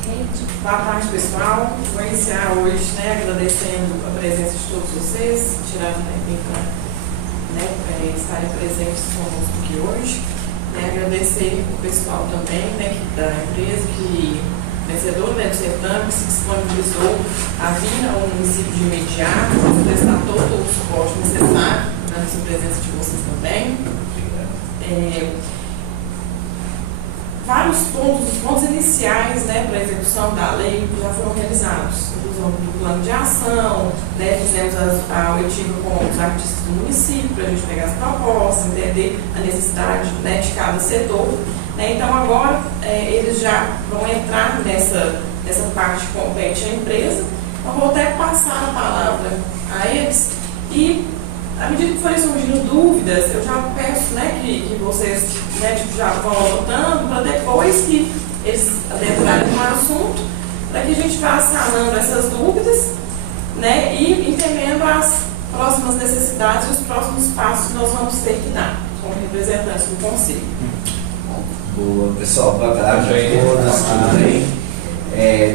Boa tarde, pessoal. Vou iniciar hoje, agradecendo a presença de todos vocês, tirando um tempinho para estarem presentes conosco aqui hoje. Agradecer o pessoal também da empresa que vencedor do certame, que se disponibilizou a vir ao município de imediato, prestar todo o suporte necessário, nessa presença de vocês também. Vários pontos, os pontos iniciais para a execução da lei já foram realizados. Inclusão do plano de ação, fizemos a oitiva com os artistas do município para a gente pegar as propostas, entender a necessidade de cada setor. Então agora eles já vão entrar nessa parte que compete à empresa. Eu vou até passar a palavra a eles e, à medida que forem surgindo dúvidas, eu já peço que vocês já vão anotando para depois que eles adentrarem no assunto, para que a gente vá sanando essas dúvidas e entendendo as próximas necessidades e os próximos passos que nós vamos ter que dar como representantes do Conselho. Boa, pessoal, boa tarde a todos, tudo bem?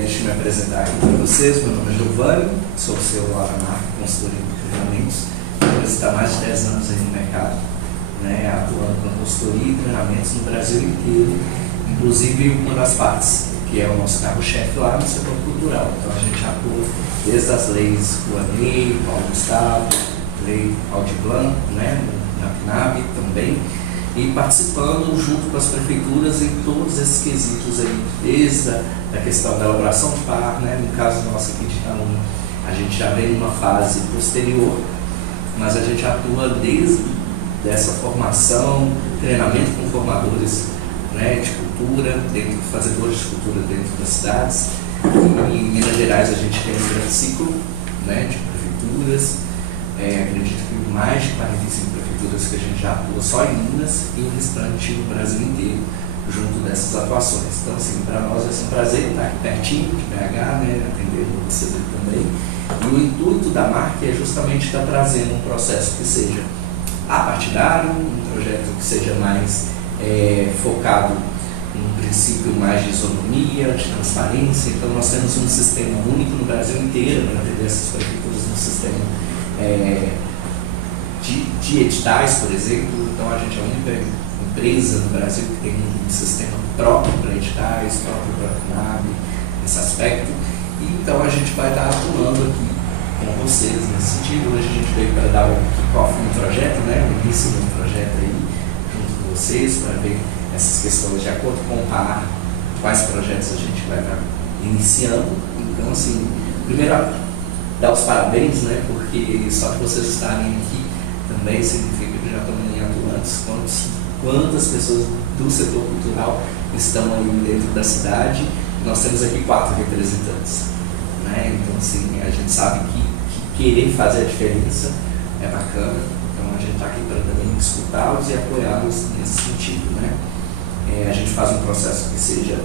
Deixa eu me apresentar aqui para vocês. Meu nome é Giovanni, sou CEO lá na marca Consultoria de Treinamentos. Está há mais de 10 anos aí no mercado, atuando com consultoria e treinamentos no Brasil inteiro, inclusive uma das partes, que é o nosso carro-chefe lá no setor cultural. Então a gente atua desde as leis Rouanet, Paulo Gustavo, Lei Aldir Blanc, na PNAB também, e participando junto com as prefeituras em todos esses quesitos aí, desde a questão da elaboração de par, no caso nosso aqui de Itaúna, a gente já vem numa fase posterior, mas a gente atua desde essa formação, treinamento com formadores de cultura, fazedores de cultura dentro das cidades. E em Minas Gerais a gente tem um grande ciclo de prefeituras, acredito que mais de 45 prefeituras que a gente já atua só em Minas e o restante no Brasil inteiro, junto dessas atuações. Então, assim, para nós vai ser um prazer estar aqui pertinho de BH, atendendo vocês aqui também. E o intuito da marca é justamente estar trazendo um processo que seja apartidário, um projeto que seja mais focado num princípio mais de isonomia, de transparência. Então nós temos um sistema único no Brasil inteiro para atender essas prefeituras no sistema de editais, por exemplo. Então a gente é a única empresa no Brasil que tem um sistema próprio para editais, próprio para a CNAB, nesse aspecto. Então a gente vai estar atuando aqui com vocês nesse sentido. Hoje a gente veio para dar o kickoff no projeto, o início do projeto aí, junto com vocês, para ver essas questões de acordo com o PAR, quais projetos a gente vai estar iniciando. Então, assim, primeiro dar os parabéns, porque só que vocês estarem aqui também significa que já estão em atuantes, quantas pessoas do setor cultural estão aí dentro da cidade. Nós temos aqui 4 representantes, então assim, a gente sabe que querer fazer a diferença é bacana, então a gente está aqui para também escutá-los e apoiá-los nesse sentido, a gente faz um processo que seja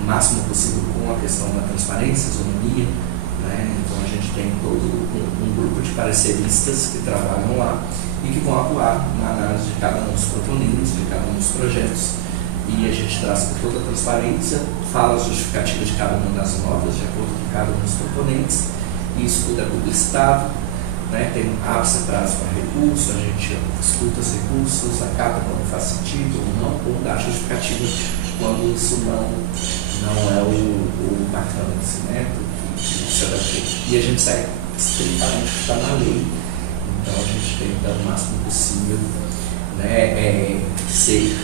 o máximo possível com a questão da transparência, isonomia, então a gente tem todo um grupo de pareceristas que trabalham lá e que vão atuar na análise de cada um dos proponentes, de cada um dos projetos. E a gente traz com toda a transparência, fala as justificativas de cada uma das notas, de acordo com cada um dos proponentes, e isso tudo é publicitado, tem um ápice prazo para recurso, a gente escuta os recursos, acata quando faz sentido ou não, ou dá justificativa quando isso não é o bacana desse método, e a gente segue estritamente o que está na lei. Então a gente tenta o máximo possível ser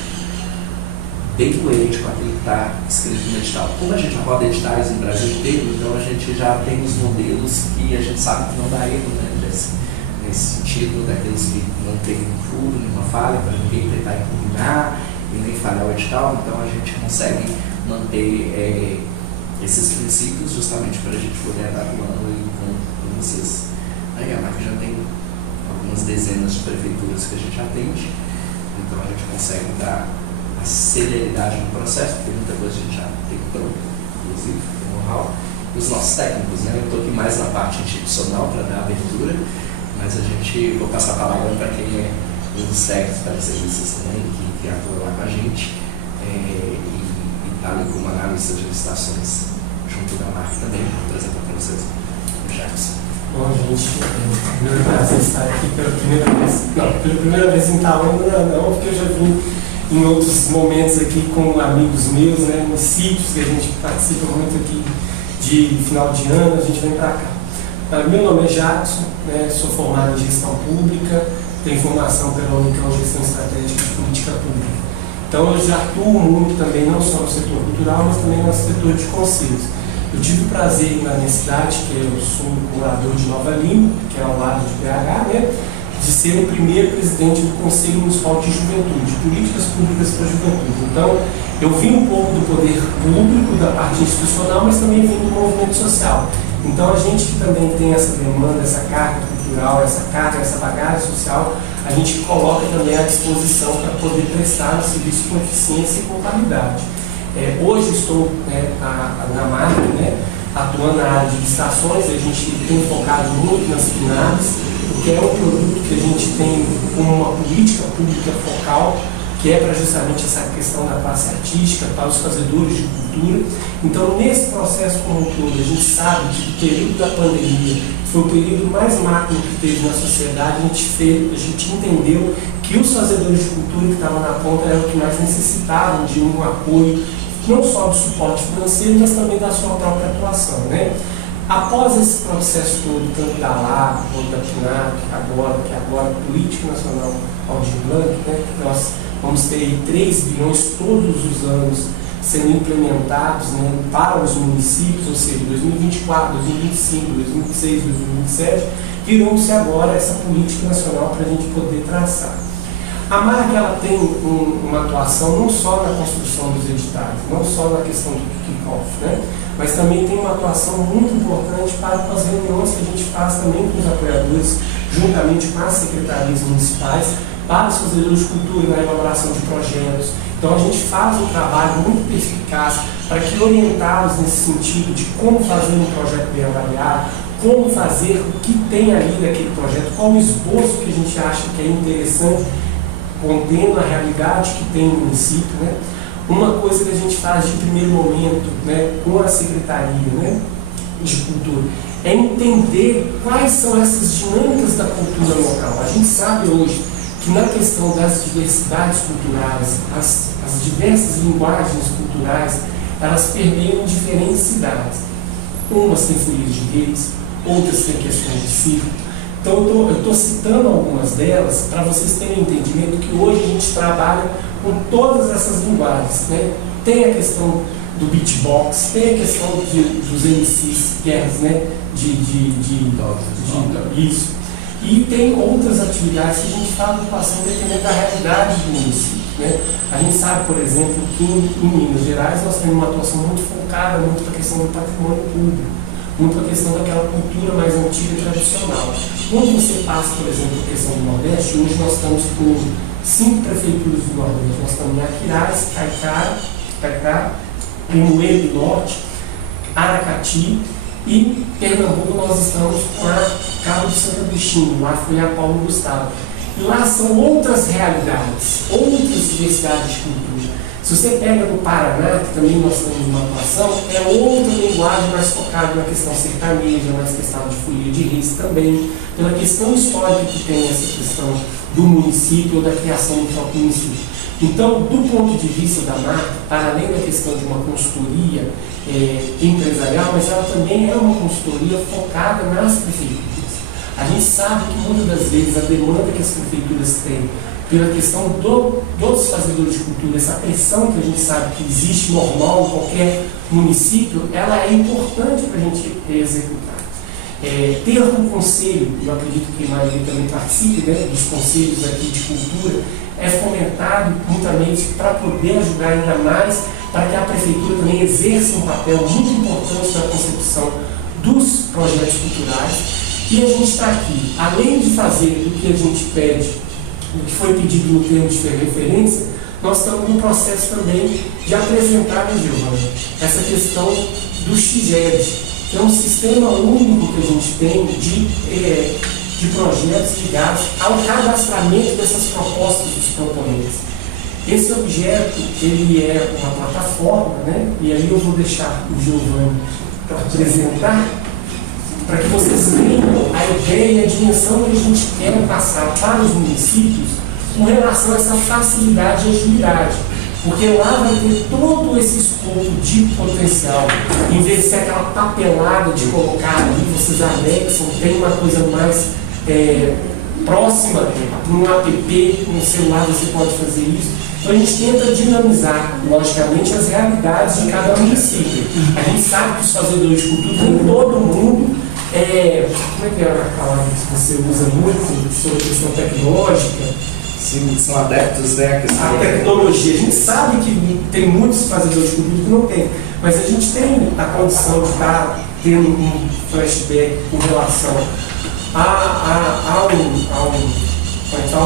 bem coerente com aquilo que está escrito no edital. Como a gente roda editais no Brasil inteiro, então a gente já tem os modelos que a gente sabe que não dá erro, nesse sentido, daqueles que não tem um furo, nenhuma falha, para ninguém tentar impugnar e nem falhar o edital. Então a gente consegue manter esses princípios justamente para a gente poder estar atuando com vocês. Aí a marca já tem algumas dezenas de prefeituras que a gente atende, então a gente consegue dar a celeridade no processo, porque muita coisa a gente já tem pronto, inclusive, o know-how. Os nossos técnicos, eu estou aqui mais na parte institucional para dar abertura, mas a gente, vou passar a palavra para quem é um dos técnicos para serviços também, que atua lá com a gente, e está ali como analista de licitações junto da marca também, vou apresentar para vocês o Jackson. Bom, gente, é meu prazer estar aqui pela primeira vez. Não, pela primeira vez em Itaúna, não, porque eu já vim em outros momentos aqui com amigos meus, né, nos sítios que a gente participa muito aqui de final de ano, a gente vem para cá. Meu nome é Jackson, né, sou formado em gestão pública, tenho formação pela Unicamp em gestão estratégica de política pública. Então eu já atuo muito também, não só no setor cultural, mas também no setor de conselhos. Eu tive o prazer na minha cidade, que eu sou morador de Nova Lima, que é ao lado de BH, né, de ser o primeiro presidente do Conselho Municipal de Juventude, Políticas Públicas para a Juventude. Então, eu vim um pouco do poder público, da parte institucional, mas também vim do movimento social. Então, a gente que também tem essa demanda, essa carga cultural, essa carga, essa bagagem social, a gente coloca também à disposição para poder prestar o serviço com eficiência e com qualidade. Hoje estou na marca, né, atuando na área de licitações, a gente tem focado muito nas FINABs, porque é um produto que a gente tem como uma política pública focal, que é para justamente essa questão da classe artística, para os fazedores de cultura. Então, nesse processo como um todo, a gente sabe que o período da pandemia foi o período mais macro que teve na sociedade. A gente entendeu que os fazedores de cultura que estavam na ponta eram os que mais necessitavam de um apoio, não só do suporte financeiro, mas também da sua própria atuação, né? Após esse processo todo, tanto da LAB, quanto da FINAP, que agora Política Nacional Aldir Blanc, né, nós vamos ter 3 bilhões todos os anos sendo implementados, né, para os municípios, ou seja, 2024, 2025, 2026, 2027, virou-se agora essa política nacional para a gente poder traçar. A marca ela tem uma atuação não só na construção dos editais, não só na questão do kick-off, né? Mas também tem uma atuação muito importante para as reuniões que a gente faz também com os apoiadores, juntamente com as secretarias municipais, para os fazedores de cultura na elaboração de projetos. Então a gente faz um trabalho muito eficaz para que orientá-los nesse sentido de como fazer um projeto bem avaliado, como fazer o que tem ali daquele projeto, qual o esboço que a gente acha que é interessante, contendo a realidade que tem no município, né? Uma coisa que a gente faz de primeiro momento, né, com a Secretaria, né, de Cultura, é entender quais são essas dinâmicas da cultura local. A gente sabe hoje que na questão das diversidades culturais, as diversas linguagens culturais, elas permeiam diferentes cidades. Umas têm folias de reis, outras têm questões de circo. Então eu estou citando algumas delas para vocês terem um entendimento que hoje a gente trabalha com todas essas linguagens, né? Tem a questão do beatbox, tem a questão dos MCs, guerras, né? Isso. E tem outras atividades que a gente faz atuação dependendo da realidade do município, né? A gente sabe, por exemplo, que em Minas Gerais nós temos uma atuação muito focada muito para a questão do patrimônio público, muito para a questão daquela cultura mais antiga e tradicional. Quando você passa, por exemplo, a questão do Nordeste, hoje nós estamos com 5 prefeituras do Nordeste. Nós estamos em Aquiraz, Caicá, Limoeiro do Norte, Aracati e Pernambuco nós estamos com a Cabo de Santo Agostinho, lá foi a Paulo Gustavo. E lá são outras realidades, outras diversidades de cultura. Se você pega no Paraná, que também nós temos uma atuação, é outra linguagem mais focada na questão sertaneja, na questão de folia de reis também, pela questão histórica que tem essa questão do município ou da criação do próprio município. Então, do ponto de vista da marca, para além da questão de uma consultoria empresarial, mas ela também é uma consultoria focada nas prefeituras. A gente sabe que muitas das vezes a demanda que as prefeituras têm pela questão dos fazedores de cultura, essa pressão que a gente sabe que existe normal em qualquer município, ela é importante para a gente executar. Ter um conselho, eu acredito que a maioria também participe, né, dos conselhos aqui de cultura, é fomentado mutuamente para poder ajudar ainda mais, para que a prefeitura também exerça um papel muito importante na concepção dos projetos culturais. E a gente está aqui, além de fazer o que a gente pede, o que foi pedido no termo de referência, nós estamos no processo também de apresentar, né, Giovana, essa questão do XED, que é um sistema único que a gente tem de projetos ligados ao cadastramento dessas propostas dos proponentes. Esse objeto, ele é uma plataforma, né? E aí eu vou deixar o Giovanni para apresentar, para que vocês tenham a ideia e a dimensão que a gente quer passar para os municípios com relação a essa facilidade e agilidade. Porque lá vai ter todo esse escopo de potencial. Em vez de ser aquela papelada de colocar ali, vocês anexam, tem uma coisa mais próxima, num app, no celular você pode fazer isso. Então a gente tenta dinamizar, logicamente, as realidades de cada município. A gente sabe que os fazedores de cultura, nem todo mundo, como é que é a palavra que você usa muito sobre a questão tecnológica? Sim, são adeptos, né? A tecnologia. A gente sabe que tem muitos fazedores de cultura que não tem, mas a gente tem a condição de estar tendo um flashback com relação a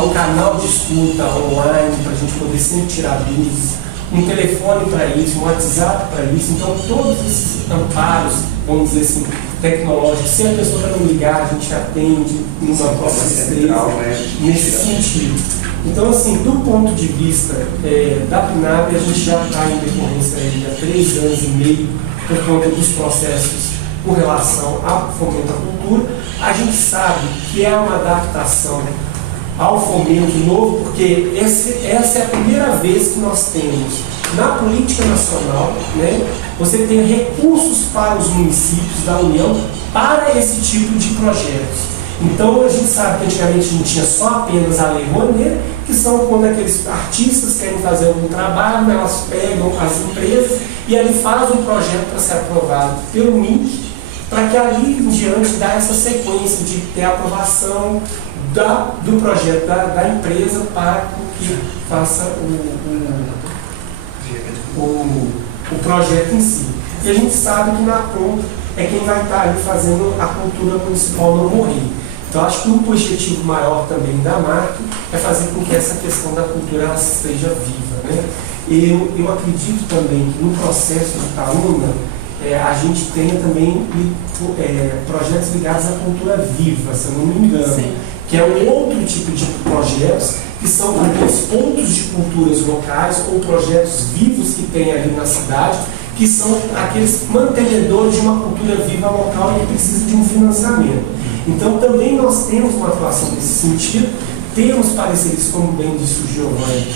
um canal de escuta online para a gente poder sempre tirar dúvidas, um telefone para isso, um WhatsApp para isso. Então, todos esses amparos, vamos dizer assim, tecnológicos, se a pessoa para não ligar, a gente atende numa próxima central, nesse sentido. Então, assim, do ponto de vista da PNAB, a gente já está em decorrência há 3 anos e meio por conta dos processos com relação ao fomento à cultura. A gente sabe que é uma adaptação ao fomento novo, porque essa é a primeira vez que nós temos na política nacional, né, você tem recursos para os municípios da União para esse tipo de projetos. Então a gente sabe que antigamente a gente tinha só apenas a Lei Rouanet, que são quando aqueles artistas querem fazer algum trabalho, elas pegam as empresas e ali fazem um projeto para ser aprovado pelo MIC, para que ali em diante dá essa sequência de ter a aprovação do projeto da empresa para que faça o projeto em si. E a gente sabe que na ponta é quem vai estar ali fazendo a cultura municipal não morrer. Então acho que um objetivo maior também da marca é fazer com que essa questão da cultura ela esteja viva, né? Eu acredito também que no processo de Itaúna a gente tenha também projetos ligados à cultura viva, se eu não me engano. Sim. Que é um outro tipo de projetos, que são aqueles pontos de culturas locais ou projetos vivos que tem ali na cidade, que são aqueles mantenedores de uma cultura viva local e que precisa de um financiamento. Então também nós temos uma atuação nesse sentido, temos pareceres, como bem disse o Giovanni,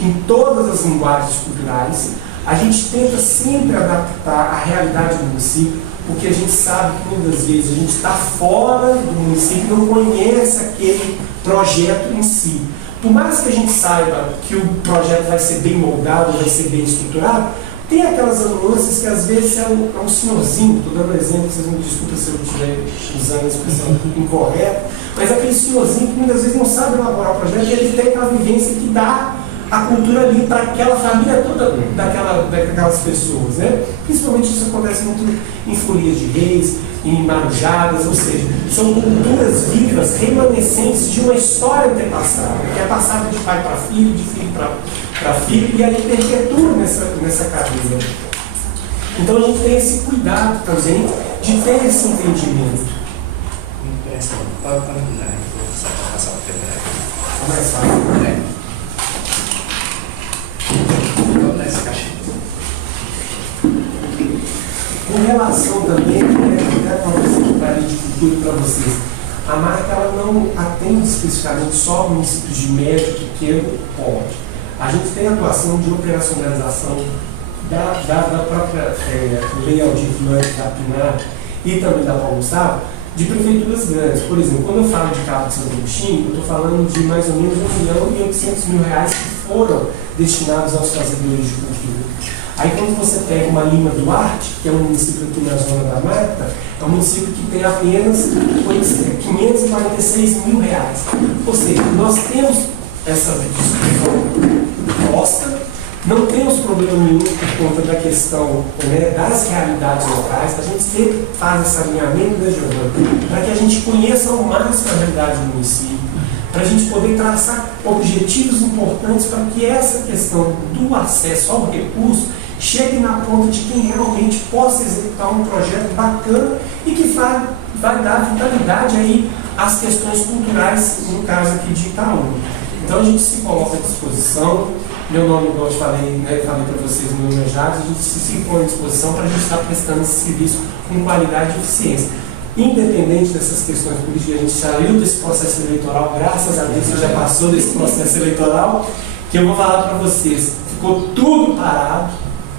em todas as linguagens culturais. A gente tenta sempre adaptar a realidade do município, porque a gente sabe que muitas vezes a gente está fora do município e não conhece aquele projeto em si. Por mais que a gente saiba que o projeto vai ser bem moldado, vai ser bem estruturado, tem aquelas nuances que às vezes é um senhorzinho, estou dando exemplo, vocês me desculpem se eu estiver usando a expressão incorreta, mas aquele senhorzinho que muitas vezes não sabe elaborar o projeto e ele tem aquela vivência que dá a cultura ali para aquela família toda daquelas pessoas, né? Principalmente isso acontece muito em folias de reis, em marujadas, ou seja, são culturas vivas, remanescentes de uma história antepassada, que é passada de pai para filho, de filho para filho, e aí perpetua nessa cadeia. Então a gente tem esse cuidado também de ter esse entendimento. Pode terminar, vou passar o pendrive. É mais fácil. Com relação também, até para uma secretaria de cultura para vocês, a marca ela não atende especificamente só municípios de médio, pequeno porte. A gente tem atuação de operacionalização da própria Lei Aldir Blanc, da PNAB e também da Paulo Gustavo, de prefeituras grandes. Por exemplo, quando eu falo de Cabo de Santo Agostinho, eu estou falando de mais ou menos R$1.800.000 que foram destinados aos fazedores de cultura. Aí quando você pega uma Lima Duarte, que é um município aqui na zona da Mata, é um município que tem apenas R$546 mil. Ou seja, nós temos essa discussão posta, não temos problema nenhum por conta da questão das realidades locais. A gente sempre faz esse alinhamento, né, Giovanni, para que a gente conheça ao máximo a realidade do município, para a gente poder traçar objetivos importantes para que essa questão do acesso ao recurso chegue na ponta de quem realmente possa executar um projeto bacana e que vai dar vitalidade aí às questões culturais, no caso aqui de Itaúna. Então a gente se coloca à disposição. Meu nome, igual eu te falei, né, falei para vocês, meu nome é Jacques, a gente se põe à disposição para a gente estar prestando esse serviço com qualidade e eficiência. Independente dessas questões políticas, a gente saiu desse processo eleitoral, graças a Deus que já passou desse processo eleitoral, que eu vou falar para vocês, ficou tudo parado,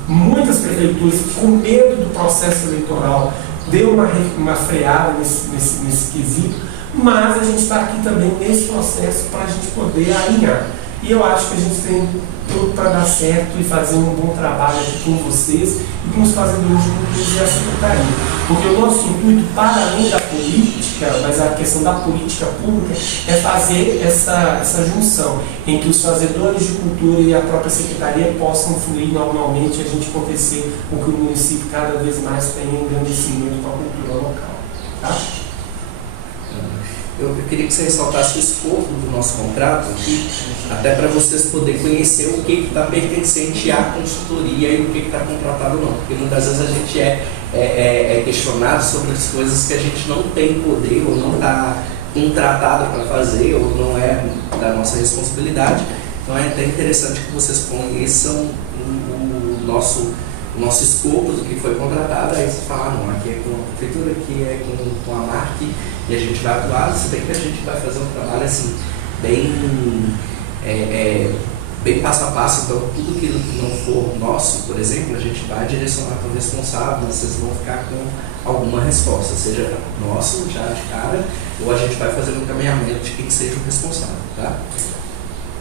muitas prefeituras com medo do processo eleitoral, deu uma freada nesse quesito, mas a gente está aqui também nesse processo para a gente poder alinhar. E eu acho que a gente tem tudo para dar certo e fazer um bom trabalho aqui com vocês e com os fazedores de cultura e a secretaria. Porque o nosso intuito, para além da política, mas a questão da política pública, é fazer essa junção em que os fazedores de cultura e a própria secretaria possam fluir normalmente e a gente acontecer com que o município cada vez mais tenha engrandecimento com a cultura local. Tá? Eu queria que você ressaltasse o escopo do nosso contrato aqui, até para vocês poderem conhecer o que está pertencente à consultoria e o que está contratado ou não. Porque muitas vezes a gente é questionado sobre as coisas que a gente não tem poder ou não está contratado para fazer ou não é da nossa responsabilidade. Então é até interessante que vocês conheçam o nosso escopo do que foi contratado. Aí você fala, não, aqui é com a prefeitura, aqui é com a MARC, e a gente vai atuar, se bem que a gente vai fazer um trabalho assim, bem passo a passo. Então tudo que não for nosso, por exemplo, a gente vai direcionar para o responsável, vocês vão ficar com alguma resposta, seja nosso já de cara, ou a gente vai fazer um encaminhamento de quem seja o responsável, tá?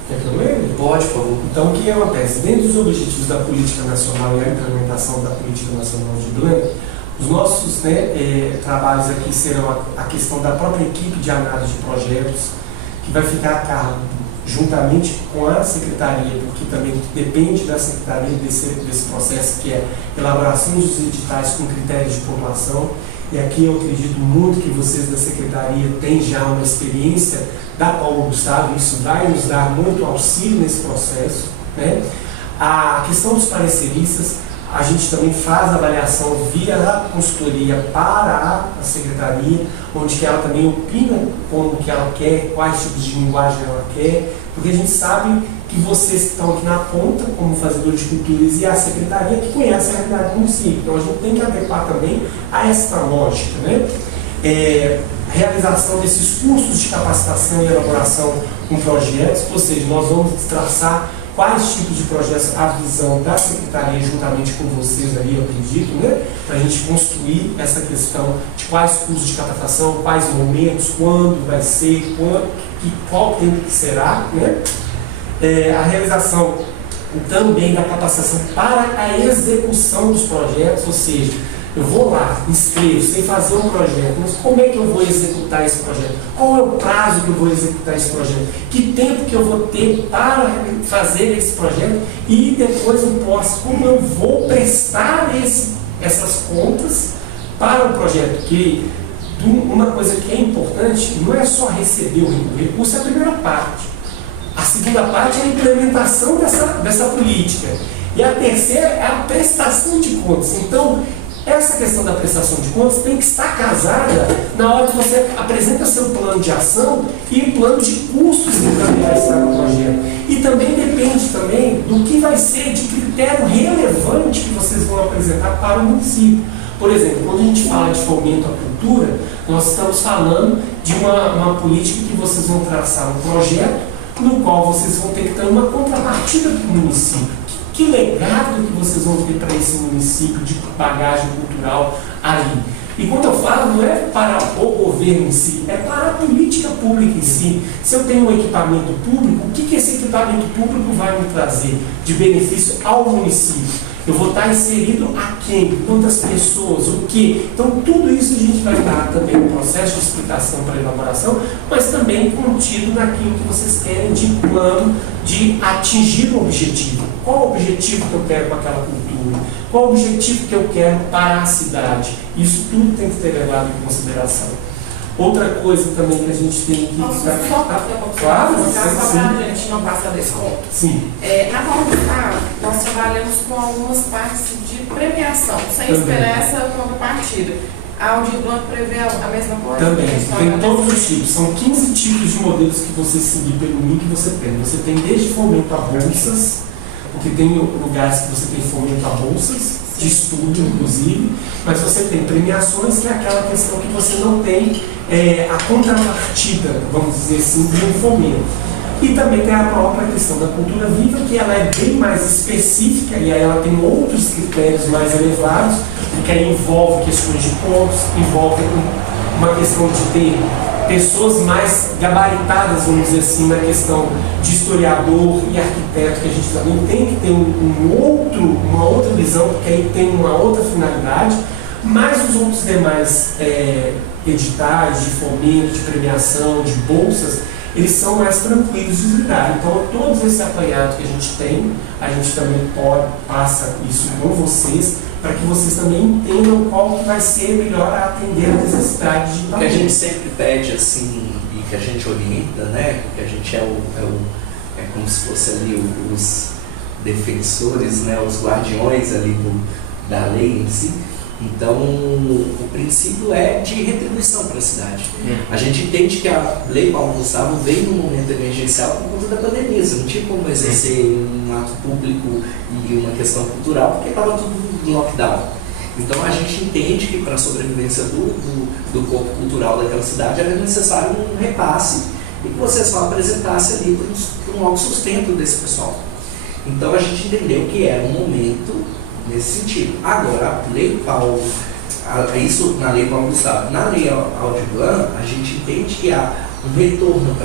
Quer que eu leia? Pode, por favor. Então, o que acontece? Dentro dos objetivos da política nacional e a implementação da política nacional de Belém, os nossos trabalhos aqui serão a questão da própria equipe de análise de projetos, que vai ficar a cargo, juntamente com a secretaria, porque também depende da secretaria desse processo, que é elaboração dos editais com critérios de pontuação. E aqui eu acredito muito que vocês da secretaria têm já uma experiência da Paulo Gustavo, isso vai nos dar muito auxílio nesse processo, né? A questão dos pareceristas, a gente também faz avaliação via a consultoria para a secretaria, onde que ela também opina como que ela quer, quais tipos de linguagem ela quer, porque a gente sabe que vocês estão aqui na ponta, como fazedores de culturas, e a secretaria que conhece a realidade do município. Então a gente tem que adequar também a esta lógica, né? Realização desses cursos de capacitação e elaboração com projetos, ou seja, nós vamos traçar quais tipos de projetos, a visão da secretaria juntamente com vocês ali, eu acredito, né? Para a gente construir essa questão de quais cursos de capacitação, quais momentos, quando vai ser, qual tempo que será, né? A realização também da capacitação para a execução dos projetos, ou seja, eu vou lá, inscrevo, sei fazer um projeto, mas como é que eu vou executar esse projeto? Qual é o prazo que eu vou executar esse projeto? Que tempo que eu vou ter para fazer esse projeto? E depois eu posso, como eu vou prestar essas contas para o projeto? Que uma coisa que é importante não é só receber o recurso, é a primeira parte. A segunda parte é a implementação dessa política. E a terceira é a prestação de contas. Então, essa questão da prestação de contas tem que estar casada na hora que você apresenta seu plano de ação e o plano de custos que também vai estar no projeto. E também depende também do que vai ser de critério relevante que vocês vão apresentar para o município. Por exemplo, quando a gente fala de fomento à cultura, nós estamos falando de uma política que vocês vão traçar um projeto no qual vocês vão ter que ter uma contrapartida para o município. Que legado que vocês vão ter para esse município de bagagem cultural ali? E quando eu falo, não é para o governo em si, é para a política pública em si. Se eu tenho um equipamento público, o que esse equipamento público vai me trazer de benefício ao município? Eu vou estar inserido a quem? Quantas pessoas? O quê? Então, tudo isso a gente vai dar também no processo de explicação para elaboração, mas também contido naquilo que vocês querem de plano de atingir o objetivo. Qual o objetivo que eu quero com aquela cultura? Qual o objetivo que eu quero para a cidade? Isso tudo tem que ser levado em consideração. Outra coisa também que a gente tem que... Posso só fazer uma claro, só para a gente não passar desse ponto? Sim. Na Comunidade, nós trabalhamos com algumas partes de premiação, sem esperar essa contrapartida. A Aldir Blanc prevê a mesma coisa? Também, tem todos os tipos. São 15 tipos de modelos que você seguir pelo link que você tem. Você tem desde fomento a bolsas, porque tem lugares que você tem fomento a bolsas, de estudo inclusive, mas você tem premiações, que é aquela questão que você não tem a contrapartida, vamos dizer assim, de um fomento. E também tem a própria questão da cultura viva, que ela é bem mais específica e aí ela tem outros critérios mais elevados, porque aí envolve questões de pontos, envolve uma questão de ter pessoas mais gabaritadas, vamos dizer assim, na questão de historiador e arquiteto, que a gente também tem que ter uma outra visão, porque aí tem uma outra finalidade, mas os outros demais editais de fomento, de premiação, de bolsas, eles são mais tranquilos de lidar. Então, todos esse apanhado que a gente tem, a gente também passa isso com vocês, para que vocês também entendam qual que vai ser melhor a atender a necessidade de o que a gente sempre pede, assim, e que a gente orienta, né? Que a gente é como se fosse ali os defensores, né? Os guardiões ali da lei em si. Então, o princípio é de retribuição para a cidade. A gente entende que a Lei Paulo Gustavo veio num momento emergencial por conta da pandemia. Você não tinha como exercer um ato público e uma questão cultural, porque estava tudo em lockdown. Então, a gente entende que para a sobrevivência do corpo cultural daquela cidade era necessário um repasse e que você só apresentasse ali para um autossustento desse pessoal. Então, a gente entendeu que era um momento nesse sentido. Agora, a Lei Paulo, isso na Lei Paulo Gustavo, na Lei Aldir Blanc, a gente entende que há um retorno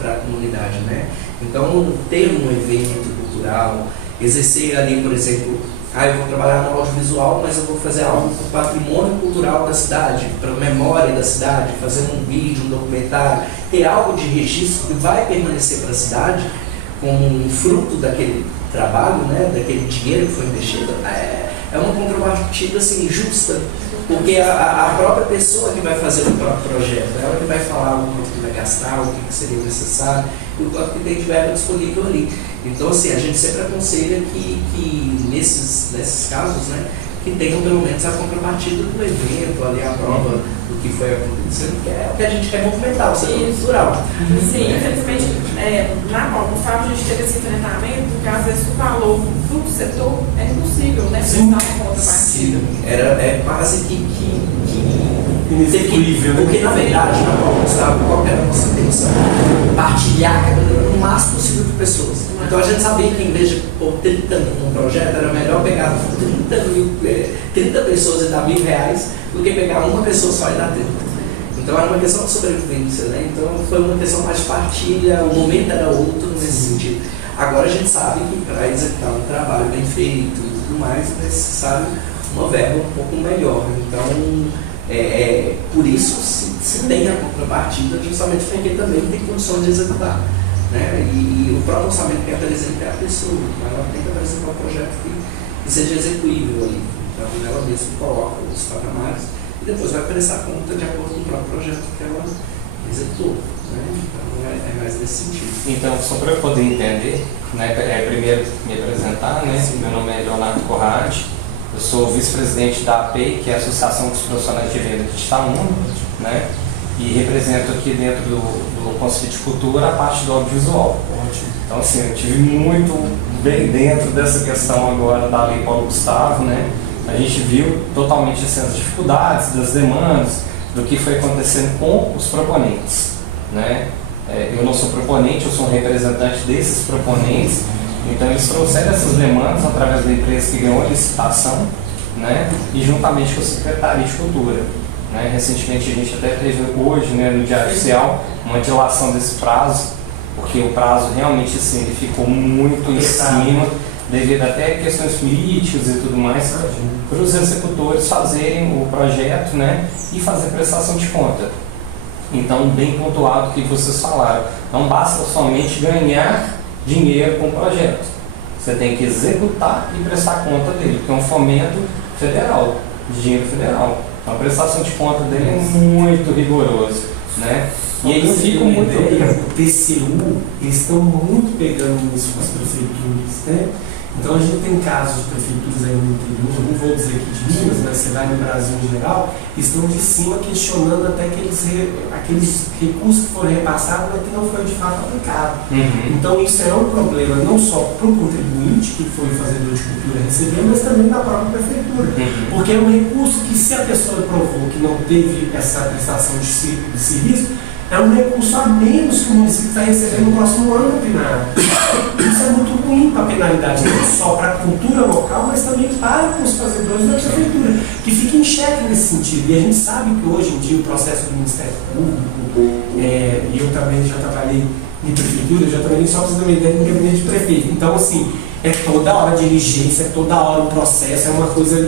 para a comunidade, né? Então, ter um evento cultural, exercer ali, por exemplo, eu vou trabalhar no audiovisual, mas eu vou fazer algo para o patrimônio cultural da cidade, para a memória da cidade, fazer um vídeo, um documentário, ter algo de registro que vai permanecer para a cidade como um fruto daquele trabalho, né, daquele dinheiro que foi investido, é uma contrapartida assim, justa, porque a própria pessoa que vai fazer o próprio projeto, ela que vai falar o quanto que vai gastar, o que seria necessário, e o quanto que tem de verba disponível ali. Então, assim, a gente sempre aconselha que nesses casos, né, que tenham pelo menos a contrapartida do evento, ali a prova do que foi acontecendo, que é o que a gente quer movimentar, o setor cultural. Sim, infelizmente, na Paulo Gustavo a gente teve esse enfrentamento, porque às vezes o valor do setor é impossível, né? Sim. Prestar uma contrapartida. É quase que inexecuível, né? Porque na verdade, na Paulo Gustavo, qual era a nossa intenção? Partilhar o máximo possível de pessoas. Então a gente sabia que em vez de pôr 30 num projeto, era melhor pegar 30 pessoas e dar R$1.000 do que pegar uma pessoa só e dar 30. Então era uma questão de sobrevivência, né? Então foi uma questão mais de partilha, o momento era outro nesse sentido. Agora a gente sabe que para executar um trabalho bem feito e tudo mais, é necessário uma verba um pouco melhor. Então, por isso se tem a contrapartida, justamente porque também tem condições de executar. Né? E o próprio orçamento que apresenta é a pessoa, ela tem que apresentar um projeto que seja execuível ali. Então ela mesma coloca os patamares e depois vai prestar conta de acordo com o próprio projeto que ela executou. Né? Então é mais nesse sentido. Então, só para eu poder entender, né, primeiro me apresentar, né? Meu nome é Leonardo Corradi, eu sou vice-presidente da APEI, que é a Associação dos Profissionais de Venda de Itaúna, né? E represento aqui dentro do Conselho de Cultura a parte do audiovisual. Então, assim, eu estive muito bem dentro dessa questão agora da Lei Paulo Gustavo, né? A gente viu totalmente assim, as dificuldades, das demandas, do que foi acontecendo com os proponentes, né? Eu não sou proponente, eu sou um representante desses proponentes, então eles trouxeram essas demandas através da empresa que ganhou a licitação, né? E juntamente com a Secretaria de Cultura. Né? Recentemente a gente até teve hoje, né, no Diário Oficial, uma dilação desse prazo, porque o prazo realmente assim, ele ficou muito em cima, devido até a questões políticas e tudo mais, para os executores fazerem o projeto, né, e fazer prestação de conta. Então, bem pontuado o que vocês falaram, não basta somente ganhar dinheiro com o projeto, você tem que executar e prestar conta dele, porque é um fomento federal, de dinheiro federal. A prestação de conta dele é muito rigoroso, né? E eles ficam muito... O TCU, eles estão muito pegando nisso com as prefeituras, né? Então a gente tem casos de prefeituras aí no interior, não vou dizer aqui de Minas, mas você vai no Brasil em geral, estão de cima questionando até aqueles recursos que foram repassados, mas que não foi de fato aplicado. Então isso é um problema não só para o contribuinte, que foi o fazedor de cultura receber, mas também da própria prefeitura. Porque é um recurso que, se a pessoa provou que não teve essa prestação de serviço, é um recurso a menos que o município está recebendo no próximo ano penal. Isso é muito ruim para a penalidade, não só para a cultura local, mas também para os fazedores da prefeitura, que fica em xeque nesse sentido. E a gente sabe que hoje em dia o processo do Ministério Público, e eu também já trabalhei em prefeitura, eu já trabalhei só para você ter uma ideia no gabinete de prefeito. Então, assim, é toda hora diligência, é toda hora um processo, é uma coisa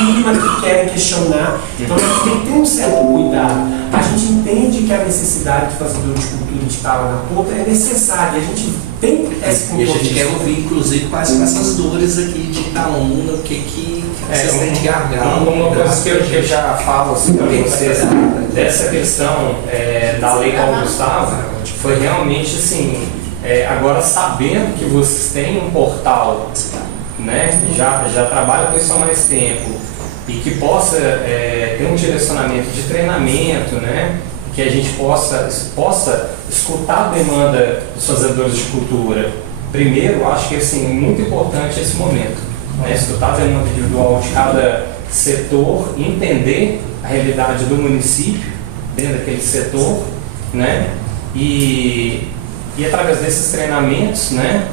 mínima que querem questionar. Então a gente tem que ter um certo cuidado. A gente entende que a necessidade de fazedor de cultura de estar lá na ponta é necessária. A gente tem esse compromisso. E a gente quer ouvir, inclusive, quais são essas dores aqui de Itaúna, o que vocês têm de gargalo. Uma coisa que eu já falo assim, também, dessa questão da lei Paulo Gustavo, foi realmente assim. Agora, sabendo que vocês têm um portal, né, já trabalha com isso há mais tempo, e que possa ter um direcionamento de treinamento, né, que a gente possa escutar a demanda dos fazedores de cultura. Primeiro, eu acho que assim, é muito importante esse momento, né, escutar a demanda individual de cada setor, entender a realidade do município dentro daquele setor, né, e através desses treinamentos, né,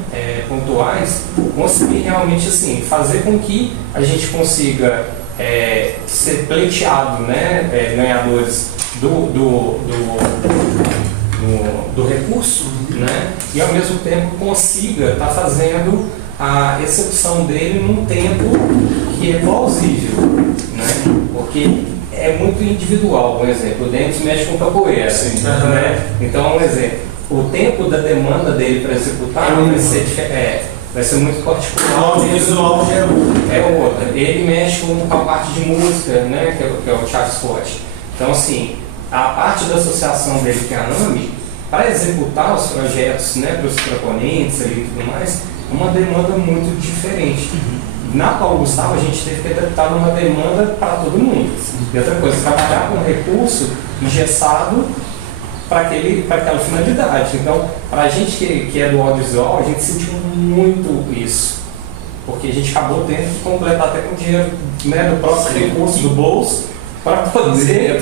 pontuais, conseguir realmente assim, fazer com que a gente consiga ser pleiteado, né, ganhadores do recurso, né, e ao mesmo tempo consiga estar fazendo a execução dele num tempo que é plausível, né, porque é muito individual. Por exemplo, o Denis mexe com capoeira, né, então um exemplo. O tempo da demanda dele para executar vai ser muito particular. O visual é outra. Ele mexe com a parte de música, né, que é o Thiago Scott. Então, assim, a parte da associação dele, que é a ANAMI, para executar os projetos, né, para os proponentes ali e tudo mais, é uma demanda muito diferente. Na Paulo Gustavo, a gente teve que adaptar uma demanda para todo mundo. E outra coisa, trabalhar com um recurso engessado para aquela finalidade. Então, para a gente que é do audiovisual, a gente sentiu muito isso, porque a gente acabou tendo que completar até com dinheiro, né, do próprio recurso do bolso para poder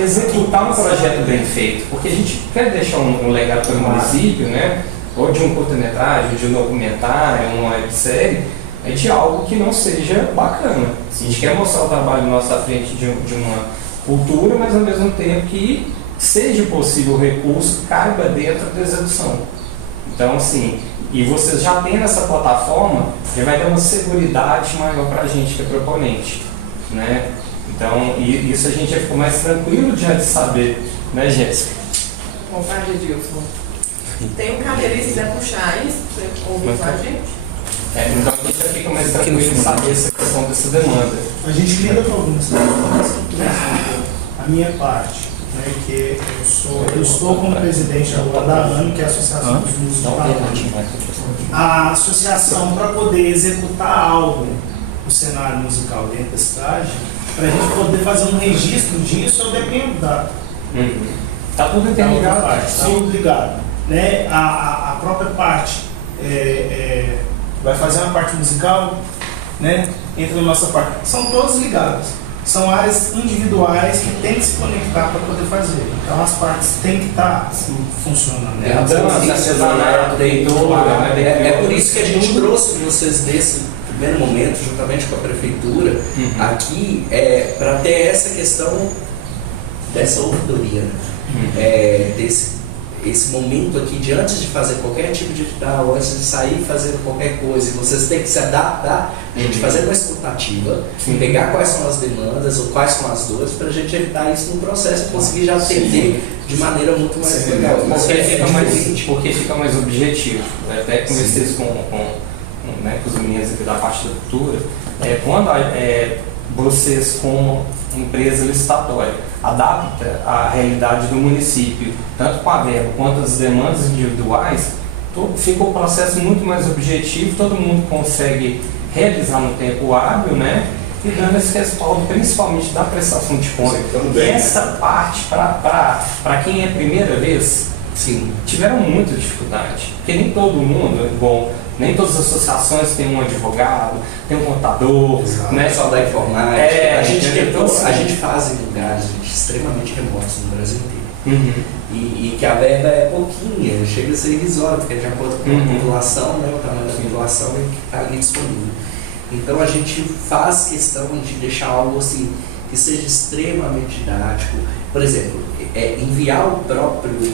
executar um projeto bem feito, porque a gente quer deixar um legado para o município, né, ou de um curta-metragem, de um documentário, uma websérie, de algo que não seja bacana. A gente quer mostrar o trabalho nosso à frente de uma cultura, mas ao mesmo tempo que seja possível o recurso que caiba dentro da execução. Então, assim, e vocês já tendo essa plataforma, já vai dar uma seguridade maior para a gente que é proponente, né? Então, e isso a gente já ficou mais tranquilo de saber, né, Jéssica? Vontade, Edilson. Tem um cadeirista que quiser puxar isso, você ouvir com a gente? Então a gente já fica mais tranquilo em saber essa questão dessa demanda. A gente lida com algumas coisas. A minha parte, né, que eu estou como presidente agora da ANAMI, que é a Associação dos Músicos da ANAMI. A associação, para poder executar algo no cenário musical dentro da cidade, para a gente poder fazer um registro disso, eu dependo da... Está tudo interligado. Está tudo ligado. Né? A própria parte vai fazer uma parte musical, né? Entra na nossa parte. São todos ligados. São áreas individuais que têm que se conectar para poder fazer. Então as partes têm que estar funcionando. É por isso que a gente trouxe vocês nesse primeiro momento, juntamente com a prefeitura, aqui, para ter essa questão dessa ouvidoria, esse momento aqui de antes de fazer qualquer tipo de edital, antes de sair fazendo qualquer coisa, vocês têm que se adaptar, a gente fazer uma escutativa, pegar quais são as demandas ou quais são as dores, para a gente evitar isso no processo e conseguir já atender de maneira muito mais legal. Porque fica mais objetivo. Eu até conversei isso com os meninos aqui da parte da cultura. Quando vocês, como empresa licitatória, adapta a realidade do município, tanto com a verba quanto as demandas individuais, fica o processo muito mais objetivo, todo mundo consegue realizar no tempo hábil, né? E dando esse respaldo, principalmente da prestação de contas. E essa parte, para quem é a primeira vez, Sim. tiveram muita dificuldade, porque nem todo mundo, bom, nem todas as associações têm um advogado, tem um contador, né? Pessoal da informática, É, a gente então, a gente faz em lugares extremamente remotos no Brasil inteiro. Uhum. E que a verba é pouquinha, chega a ser irrisória, porque de acordo com a população, né, o tamanho da população é que está ali disponível. Então a gente faz questão de deixar algo assim que seja extremamente didático. Por exemplo, enviar o próprio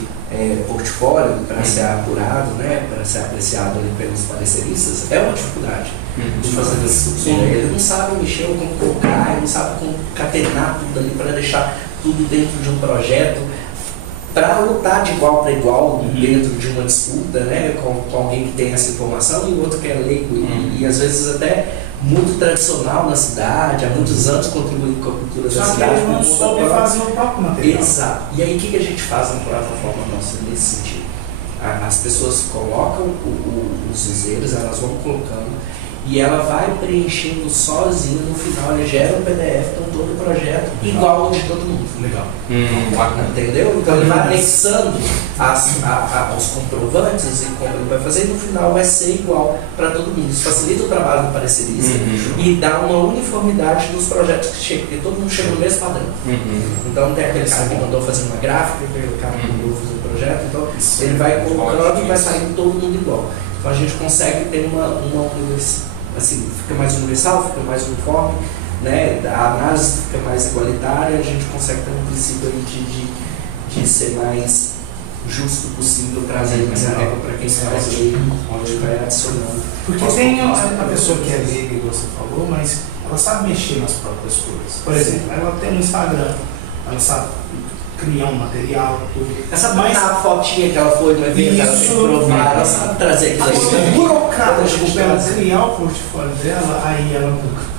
portfólio para ser apurado, né, para ser apreciado ali pelos pareceristas, é uma dificuldade de fazer isso. Ele não sabe mexer ou como colocar, ele não sabe como concatenar tudo ali para deixar tudo dentro de um projeto, para lutar de igual para igual dentro de uma disputa, né, com alguém que tem essa informação e o outro que é leigo e às vezes até muito tradicional na cidade, há muitos anos contribuindo com a cultura da Só que cidade. eles não soube fazer o próprio material. Exato. E aí o que a gente faz na plataforma nossa nesse sentido? As pessoas colocam os dizeres, elas vão colocando e ela vai preenchendo sozinha, no final ele gera um PDF com todo o projeto igual ao de todo mundo. Legal. Entendeu? Então ele vai anexando os comprovantes e como ele vai fazer, e no final vai ser igual para todo mundo. Isso facilita o trabalho do parecerista e dá uma uniformidade dos projetos que chegam, porque todo mundo chega no mesmo padrão. Então tem aquele cara que mandou fazer uma gráfica, aquele cara que mandou fazer um projeto, então ele vai colocando e vai saindo todo mundo igual. Então a gente consegue ter uma assim, fica mais universal, fica mais uniforme, né? A análise fica mais igualitária, a gente consegue ter um princípio aí de ser mais justo possível, trazer mais regra para quem faz lei, onde vai adicionando. Porque tem a pessoa que é leiga, igual você falou, mas ela sabe mexer nas próprias coisas. Por exemplo, ela tem um Instagram, ela sabe criar um material, tudo. Essa a fotinha que ela foi no evento, ela tem que provar, ela sabe trazer aquilo aí. Burocrático para ela criar o portfólio dela, aí ela nunca.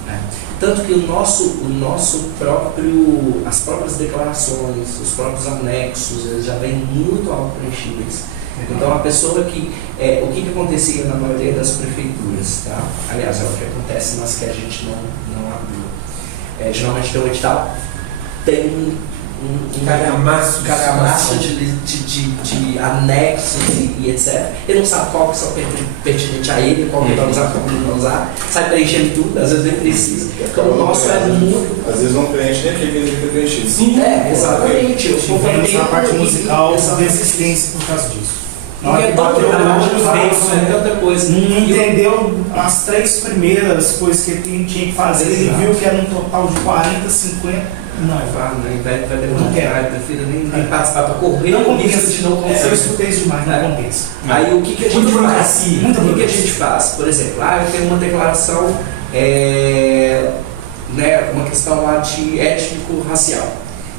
Tanto que o nosso próprio, as próprias declarações, os próprios anexos, eles já vêm muito auto-preenchíveis. Então a pessoa que, o que acontecia na maioria das prefeituras, tá? Aliás, é o que acontece nas que a gente não abriu. Geralmente tem um edital, tem um calhamaço de anexos e etc. Ele não sabe qual que são pertinente a ele, qual que vai usar, qual que não vai usar, sai preenchendo tudo, às vezes nem precisa. Então o nosso é muito. Às vezes não preenche nem aquele que ele tem preenchido. Sim, exatamente. Tivemos na parte musical essa resistência por causa disso. Porque é tão tanta coisa. Não entendeu as 3 primeiras coisas que ele tinha que fazer, ele viu que era um total de 40, 50. Não, vai demorar, eu prefiro nem participar para correr o risco de não conseguir. Eu escutei isso demais, não compensa. Aí o que a gente faz? O que a gente faz? Por exemplo, eu tenho uma declaração, né, uma questão lá de étnico-racial.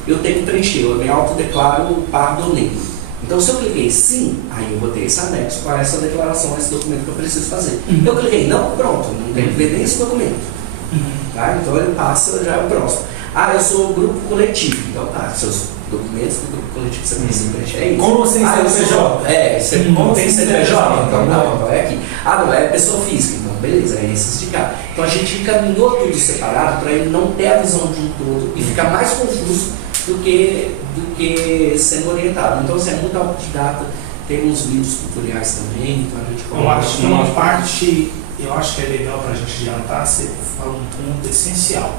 Eu tenho que preencher, eu me autodeclaro pardo ou negro. Então, se eu cliquei sim, aí eu vou ter esse anexo com essa declaração, esse documento que eu preciso fazer. Eu cliquei não, pronto, não tem que ver nem esse documento. Tá? Então, ele passa, já é o próximo. Eu sou grupo coletivo. Então, seus documentos do grupo coletivo você precisa preencher. É isso. Como você tem CNPJ? Você não tem CNPJ? Então é aqui. Não, é pessoa física. Então, beleza, é esses de cá. Então, a gente encaminhou tudo separado para ele não ter a visão de um todo e ficar mais confuso do que sendo orientado. Então, você é muito autodidata, tem uns vídeos tutoriais também, então a gente Eu acho que uma parte, eu acho que é legal para a gente adiantar, você fala um ponto essencial,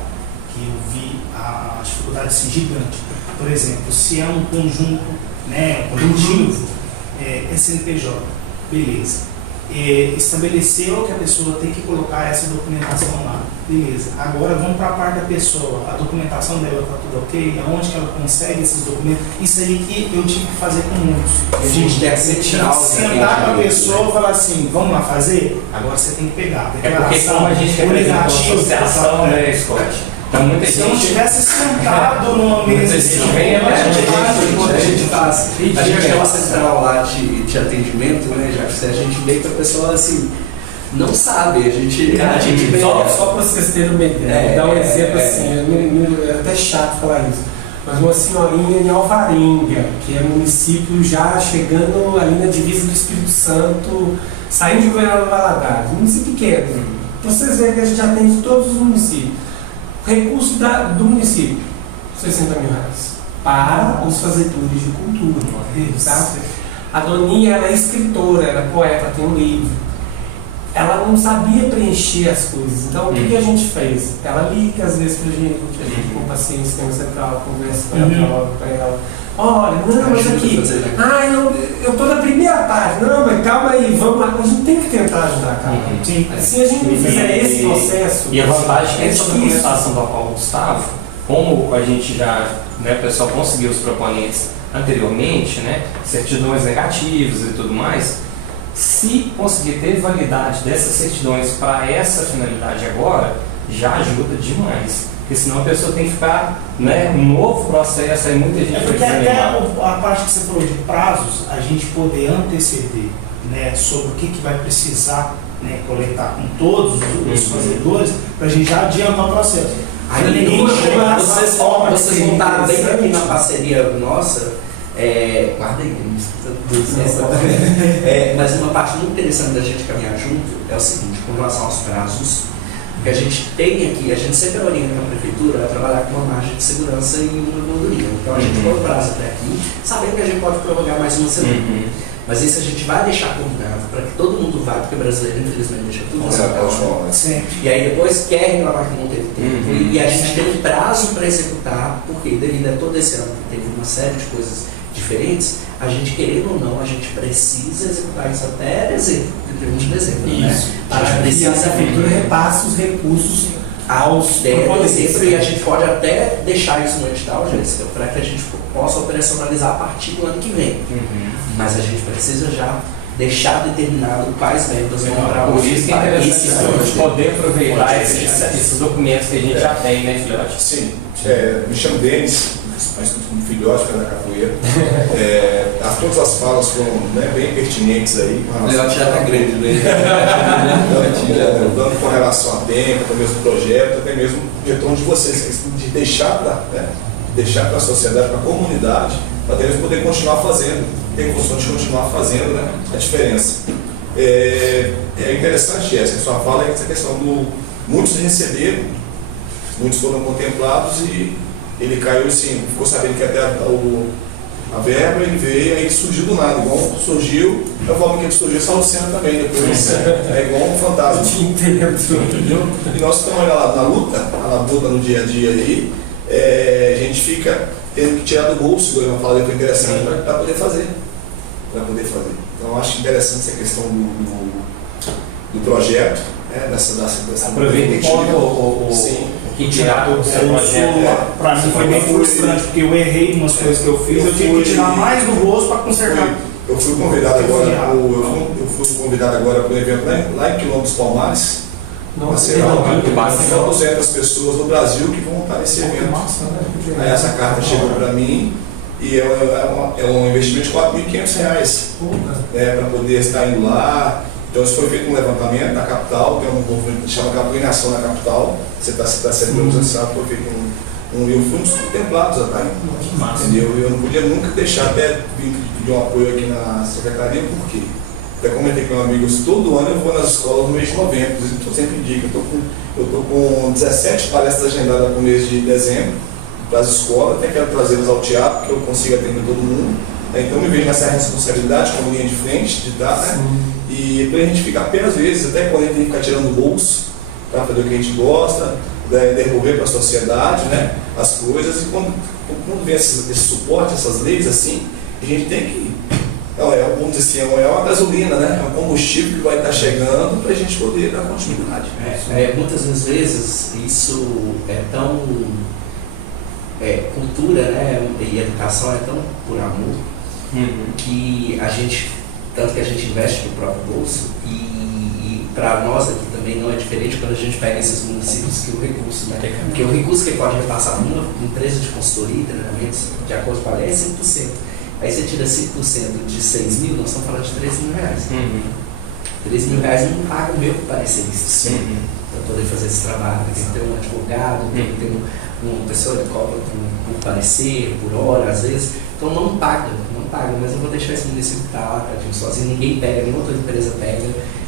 que eu vi a dificuldade assim, gigante. Por exemplo, se é um conjunto, né, conjuntivo, é CNPJ, beleza. Estabeleceu que a pessoa tem que colocar essa documentação lá, beleza. Agora vamos para a parte da pessoa, a documentação dela está tudo ok, aonde que ela consegue esses documentos, isso aí que eu tive que fazer com muitos. A gente tem que sentar com a pessoa e falar assim, vamos lá fazer? Agora você tem que pegar. Porque como a gente representa uma associação, né, Scott? Então, muita se eu não tivesse sentado numa mesa de a gente faz. A gente tem uma central lá de atendimento, né? Já que a gente vê que a pessoa assim não sabe, a gente vê. Só para vocês terem uma ideia, vou dar um exemplo assim, é até chato falar isso. mas uma senhorinha em Alvarenga, que é município já chegando ali na divisa do Espírito Santo, saindo de Governador Valadares, município pequeno. Vocês veem que a gente atende todos os municípios. O recurso do município, R$60 mil para os fazedores de cultura. Tá? A Doninha, ela é escritora, ela é poeta, tem um livro. Ela não sabia preencher as coisas. Então, o que a gente fez? Ela liga às vezes pra gente, a gente com paciência, tem um central, conversa com ela, fala pra ela. Olha, não, mas aqui, eu tô na primeira parte, não, mas calma aí, vamos lá. A gente tem que tentar ajudar, cara. Sim. Se a gente não fizer esse processo... E a vantagem é que essa documentação da qual o Gustavo, como a gente já, né, o pessoal conseguiu os proponentes anteriormente, né, certidões negativas e tudo mais, se conseguir ter validade dessas certidões para essa finalidade agora, já ajuda demais. Porque senão a pessoa tem que ficar, né, um novo processo, aí muita gente porque até a parte que você falou de prazos, a gente poder anteceder, né, sobre o que vai precisar, né, coletar com todos os fazedores, para a gente já adiantar o processo. Aí, vocês vão estar bem aqui na parceria nossa. Guarda aí, mas uma parte muito interessante da gente caminhar junto é o seguinte, com relação aos prazos, que a gente tem aqui, a gente sempre orienta a prefeitura a trabalhar com uma margem de segurança e uma gorduria. Então a gente põe o prazo até aqui, sabendo que a gente pode prorrogar mais uma semana. Mas isso a gente vai deixar combinado para que todo mundo vá, porque o brasileiro infelizmente deixa tudo assim. E aí depois quer reclamar que não teve tempo. E a gente tem um prazo para executar, porque devido a todo esse ano que teve uma série de coisas diferentes, a gente, querendo ou não, a gente precisa executar isso até dezembro, 31 de dezembro. Isso. Né? A gente precisa. E a prefeitura repassa os recursos aos dezembro, e a gente pode até deixar isso no edital, Jéssica, para que a gente possa operacionalizar a partir do ano que vem. Mas a gente precisa já deixar determinado quais vendas vão para Por isso que é interessante a gente poder aproveitar esses documentos que a gente já tem, né, filhote? Sim, me chamo Denis, mas um filhote da capoeira. Todas as falas foram, né, bem pertinentes aí. O filhote já está grande, né? Dando com relação a tempo, até mesmo projeto, até mesmo o retorno de vocês, de deixar para a sociedade, para a comunidade, para eles poder continuar fazendo, ter função de continuar fazendo, né, a diferença. É interessante essa sua fala, essa questão do muitos receberam, muitos foram contemplados e ele caiu assim, ficou sabendo que até a verba, ele veio, aí surgiu do nada, igual surgiu, a forma que ele surgiu, saiu do centro também, depois é igual um fantasma. Entendeu? E nós estamos lá na luta no dia a dia aí, a gente fica tendo que tirar do bolso, eu falei que foi interessante, para poder fazer. Então eu acho interessante essa questão do projeto, dessa aproveita o que tirar do seu projeto. Para mim foi bem frustrante, porque eu errei umas coisas que eu fiz, eu tive que tirar mais do bolso para consertar. Eu fui convidado agora para um evento lá em Quilombo dos Palmares. São 200 pessoas no Brasil que vão estar nesse evento. Aí essa carta chegou para mim e é um investimento de R$4.500 para poder estar indo lá. Então isso foi feito um levantamento na capital, tem um movimento que chama Capoeira em Ação na capital. Você está sendo sabe, foi feito eu fui um dos contemplados, entendeu? Eu não podia nunca deixar até pedir um apoio aqui na secretaria, por quê? Até comentei com amigos, todo ano eu vou nas escolas no mês de novembro, eu sempre digo, eu estou com 17 palestras agendadas para o mês de dezembro, para as escolas, até quero trazê-las ao teatro, porque eu consigo atender todo mundo. Então eu me vejo nessa responsabilidade como linha de frente, de dar, né? E para a gente ficar pé às vezes, até quando a gente tem que ficar tirando do bolso, para fazer o que a gente gosta, devolver para a sociedade, né, as coisas, e quando vem esse suporte, essas leis assim, a gente tem que, vamos dizer assim, é uma gasolina, né, é um combustível que vai estar chegando para a gente poder dar continuidade. Muitas vezes isso é tão cultura, né, e educação é tão por amor, que a gente, tanto que a gente investe no próprio bolso, e para nós aqui também não é diferente quando a gente pega esses municípios que o recurso, né? Porque o recurso que pode repassar para uma empresa de consultoria e treinamentos, de acordo com a lei, é 5%. Aí você tira 5% de 6 mil, nós estamos falando de R$13 mil. R$13 mil não paga o meu parecerista para poder fazer esse trabalho. Tem que ter um advogado, tem que ter uma pessoa que cobra por parecer, por hora, às vezes, então não paga, mas eu vou deixar esse município que está lá, sozinho, ninguém pega, nenhuma outra empresa pega,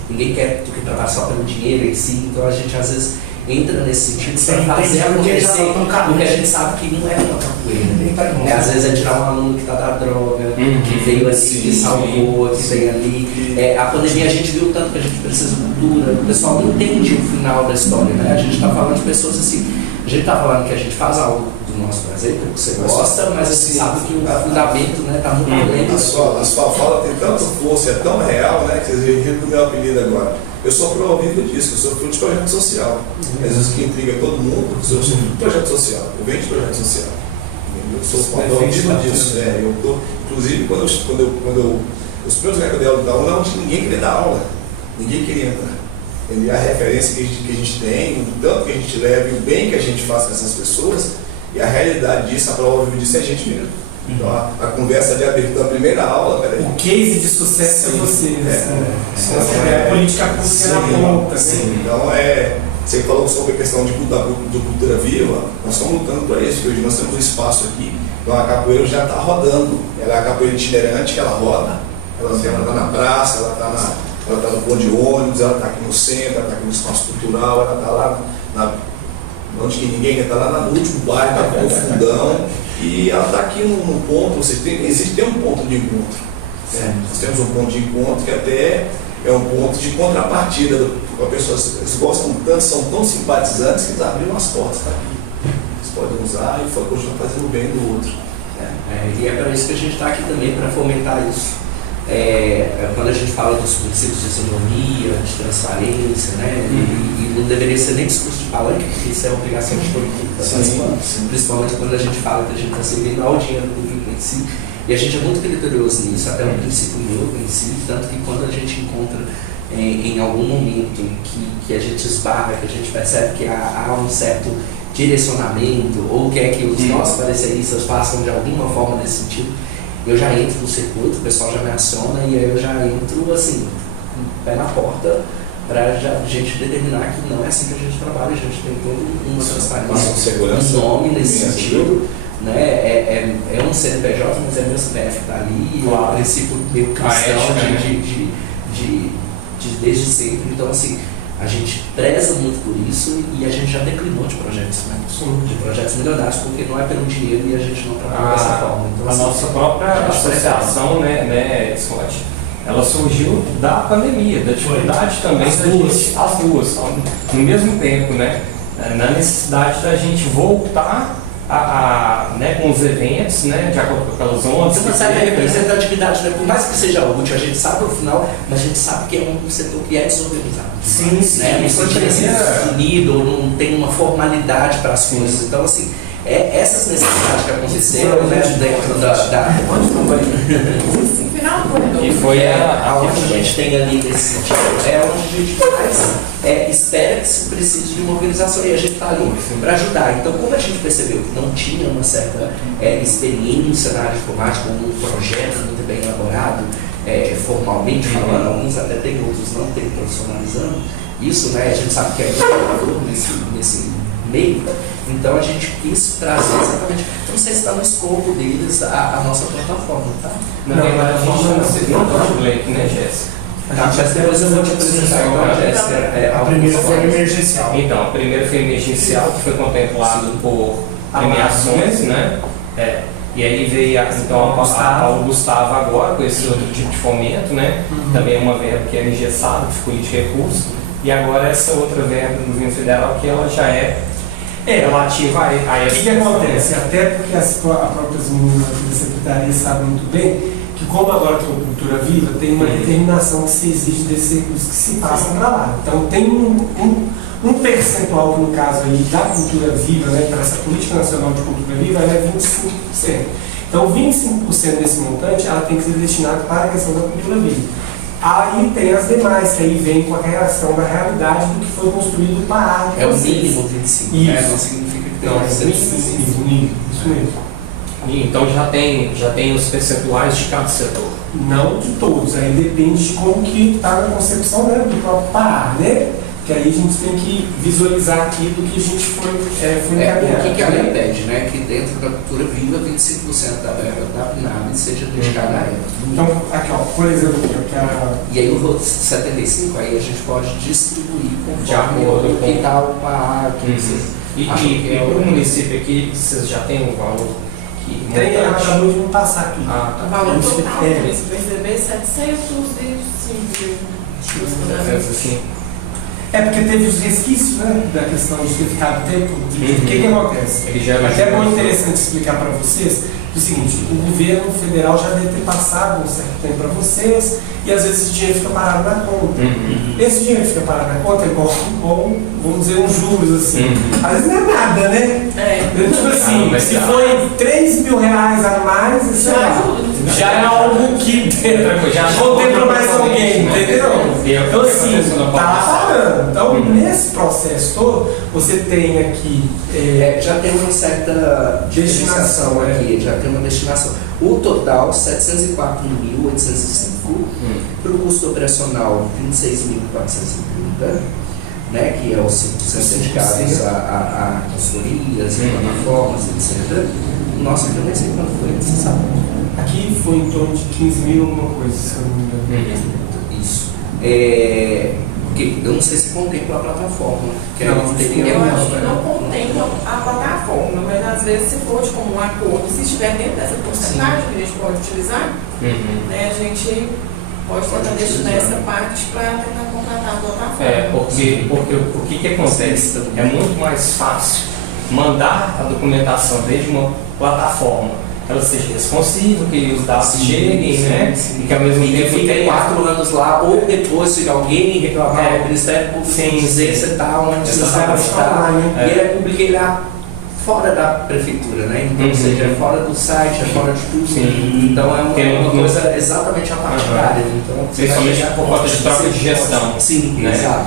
ninguém quer que trabalhe só pelo dinheiro em si, então a gente às vezes entra nesse sentido para fazer acontecer, porque a gente sabe que não é uma capoeira. Às vezes é tirar um aluno que está da droga, que veio assim, que salvou, que veio ali. A pandemia a gente viu tanto que a gente precisa de cultura, o pessoal não entende o final da história, né? A gente está falando de pessoas assim, a gente está falando que a gente faz algo do nosso prazer, porque você gosta, mas você sabe que o fundamento está muito além. A sua fala tem tanta força, é tão real, né? Que vocês riram do meu apelido agora. Eu sou promovido disso, eu sou fruto de projeto social. Às vezes que intriga todo mundo, porque eu sou fruto de projeto social, eu venho de projeto social. Eu sou promovido disso. Inclusive, quando os primeiros lugares que eu dei aula, não tinha ninguém queria dar aula, ninguém queria entrar. E a referência que a gente tem, o tanto que a gente leva e o bem que a gente faz com essas pessoas, e a realidade disso, a prova disso é a gente mesmo. Então, a conversa de abertura da primeira aula, peraí. O case de sucesso é você. A política pública na ponta. Sim, então você falou sobre a questão de cultura viva, nós estamos lutando por isso, porque hoje nós temos um espaço aqui, então a capoeira já está rodando, ela é a capoeira itinerante que ela roda, ela está na praça, ela está no ponto de ônibus, ela está aqui no centro, ela está aqui no espaço cultural, ela está lá onde que ninguém está lá no último bairro, está no fundão, e ela está aqui num ponto, existe um ponto de encontro. Nós temos um ponto de encontro que até é um ponto de contrapartida com a pessoa. Eles gostam tanto, são tão simpatizantes que eles abriram as portas para aqui. Eles podem usar e continuar fazendo o bem do outro. E é para isso que a gente está aqui também, para fomentar isso. Quando a gente fala dos princípios de isonomia, de transparência, né? E não deveria ser nem discurso de palanque, porque isso é obrigação de todo mundo, principalmente quando a gente fala que a gente está servindo ao dinheiro público em si. E a gente é muito criterioso nisso, até um princípio meu em si, tanto que quando a gente encontra em algum momento que a gente esbarra, que a gente percebe que há um certo direcionamento, ou quer que os nossos pareceristas façam de alguma forma nesse sentido, eu já entro no circuito, o pessoal já me aciona e aí eu já entro assim, pé na porta, para a gente determinar que não é assim que a gente trabalha, a gente tem toda uma transparência, um nome nesse sentido, né? É um CNPJ, mas é meu CPF que está ali, é um princípio meio cristão desde sempre, então assim, a gente preza muito por isso e a gente já declinou de projetos, né? De projetos milionários, porque não é pelo dinheiro e a gente não trabalha dessa forma. Então, a nossa própria associação, né, Scott, ela surgiu da pandemia, da dificuldade também as duas, no mesmo tempo, né? Na necessidade da gente voltar né, com os eventos, né, de acordo com aquelas ondas. Você consegue representatividade, né? Por mais que seja útil, a gente sabe no final, mas a gente sabe que é um setor que é desorganizado. Sim. Né? Não foi definido, ou não tem uma formalidade para as coisas. Então, assim, essas necessidades que aconteceram, né, dentro da E foi aonde a gente tem ali nesse sentido, onde a gente mais espera que se precise de uma organização e a gente está ali para ajudar. Então, como a gente percebeu que não tinha uma certa experiência na área informática, um projeto muito bem elaborado, formalmente falando, alguns até tem, outros não tem, profissionalizando, isso, né, a gente sabe que é inovador nesse meio, então a gente quis trazer exatamente, não sei se está no escopo deles a nossa plataforma, tá? Na verdade, a gente chama segunda Blake, né, Jéssica? Mas depois eu vou te apresentar então, Jéssica. A primeira foi emergencial. Então, a primeira foi emergencial, que foi contemplado por premiações, né? E aí veio então o Gustavo agora, com esse outro tipo de fomento, né? Também uma verba que é engessada, de política de recursos. E agora essa outra verba do governo federal, que ela já é relativa a essa. O que acontece? Até porque as próprias meninas da secretaria sabem muito bem que, como agora tem uma cultura viva, tem uma determinação que se exige desses recursos que se passam para lá. Então tem um percentual, que no caso aí da cultura viva, né, para essa política nacional de cultura viva, ela é 25%. Então 25% desse montante ela tem que ser destinado para a questão da cultura viva. Aí tem as demais, que aí vem com a reação da realidade do que foi construído para a arte. É o mínimo 25, né? Não significa que tem isso mesmo. Então já tem os percentuais de cada setor? Não de todos, aí depende de como que está na concepção, né, do próprio PAR, né? que aí a gente tem que visualizar aquilo que a gente foi O encaminhado. que a lei pede, né? Que dentro da cultura viva, 25% da verba da PNAB seja dedicada a ela. Então, aqui, ó, por exemplo, E aí os outros 75, aí a gente pode distribuir De acordo conforme o que com- está o par, que vocês E acham que é para o o município aqui, vocês já têm um valor que tem, ela montante? acabou de me passar aqui. Ah, O valor Isso total, é- para esse PCB, 705 assim. É porque teve os resquícios, né, da questão de ter ficado tempo. O que acontece? Ele gera Até é bom juros. interessante explicar para vocês o seguinte: o governo federal já deve ter passado um certo tempo para vocês e às vezes esse dinheiro fica parado na conta. Esse dinheiro que fica parado na conta é igual, vamos dizer, uns juros assim. Às vezes não é nada, né? Tipo assim, mas se já. foi 3 mil reais a mais, isso já é algo que Já contempla mais alguém, entendeu? Então assim, Aconteceu na tá lá Paulista. parando. Então nesse processo todo, você tem aqui já tem uma certa destinação aqui, já tem uma destinação. O total, 704.805, para o custo operacional, 26.430, né, que é os 5% dedicados a consultorias, plataformas, etc. Nossa, eu nem sei quanto foi, você sabe? aqui foi em torno de 15 mil alguma coisa, se eu não me engano. Isso. Porque eu não sei se contempla a plataforma. Que Não, aí teria Eu uma- acho que não contempla a plataforma, mas às vezes se for de comum acordo, se estiver dentro dessa porcentagem que a gente pode utilizar, né, a gente pode tentar destinar essa parte para tentar contratar a plataforma. Porque o que acontece? É muito mais fácil mandar a documentação desde uma plataforma que ela seja responsiva, que os dados cheguem, né? E que ao mesmo E que tempo fica tenha 4 anos lá, ou depois, se alguém reclamar, o Ministério Público Sim, dizer sim. você está onde você Exatamente. está. É. E ele é público, ele é fora da prefeitura, né? Então, ou seja, é fora do site, é fora de tudo. Sim. Então é Tem uma um- coisa exatamente a partidária. Então, Principalmente por conta de troca de gestão. Sim, né? exato.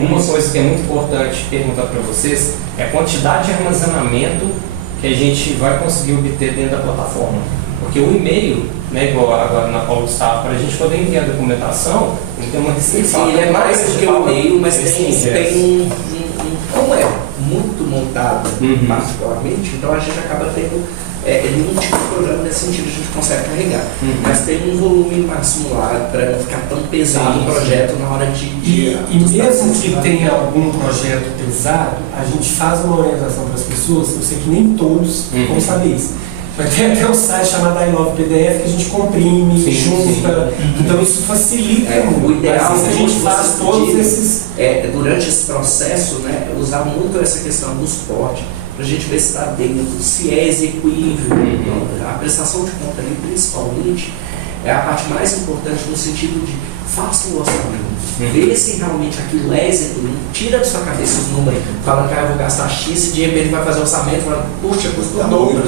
Uma coisa que é muito importante perguntar para vocês é a quantidade de armazenamento que a gente vai conseguir obter dentro da plataforma. Porque o e-mail, né, igual agora na Paulo Gustavo, para a gente poder enviar a documentação, ele tem uma restrição. Ele é mais do que o e-mail, mas Sim, tem como é muito montado particularmente, então a gente acaba tendo nenhum tipo de problema nesse sentido, a gente consegue carregar. Mas tem um volume máximo lá para não ficar tão pesado o projeto na hora de E mesmo que tenha algum projeto pesado, a gente faz uma orientação para as pessoas. Eu sei que nem todos vão saber isso. Mas tem até um site chamado I Love PDF que a gente comprime, Sim, junta. Então isso facilita muito. O ideal Mas a gente é faz você todos pedir, esses. durante esse processo, né, usar muito essa questão do suporte para a gente ver se está dentro, se é execuível. Então, a prestação de conta ali, principalmente, é a parte mais importante no sentido de faça um orçamento. Vê se realmente aquilo é execuível. Tira da sua cabeça os números. Fala que eu vou gastar X e de repente vai fazer orçamento. Fala, puxa, custa o dobro.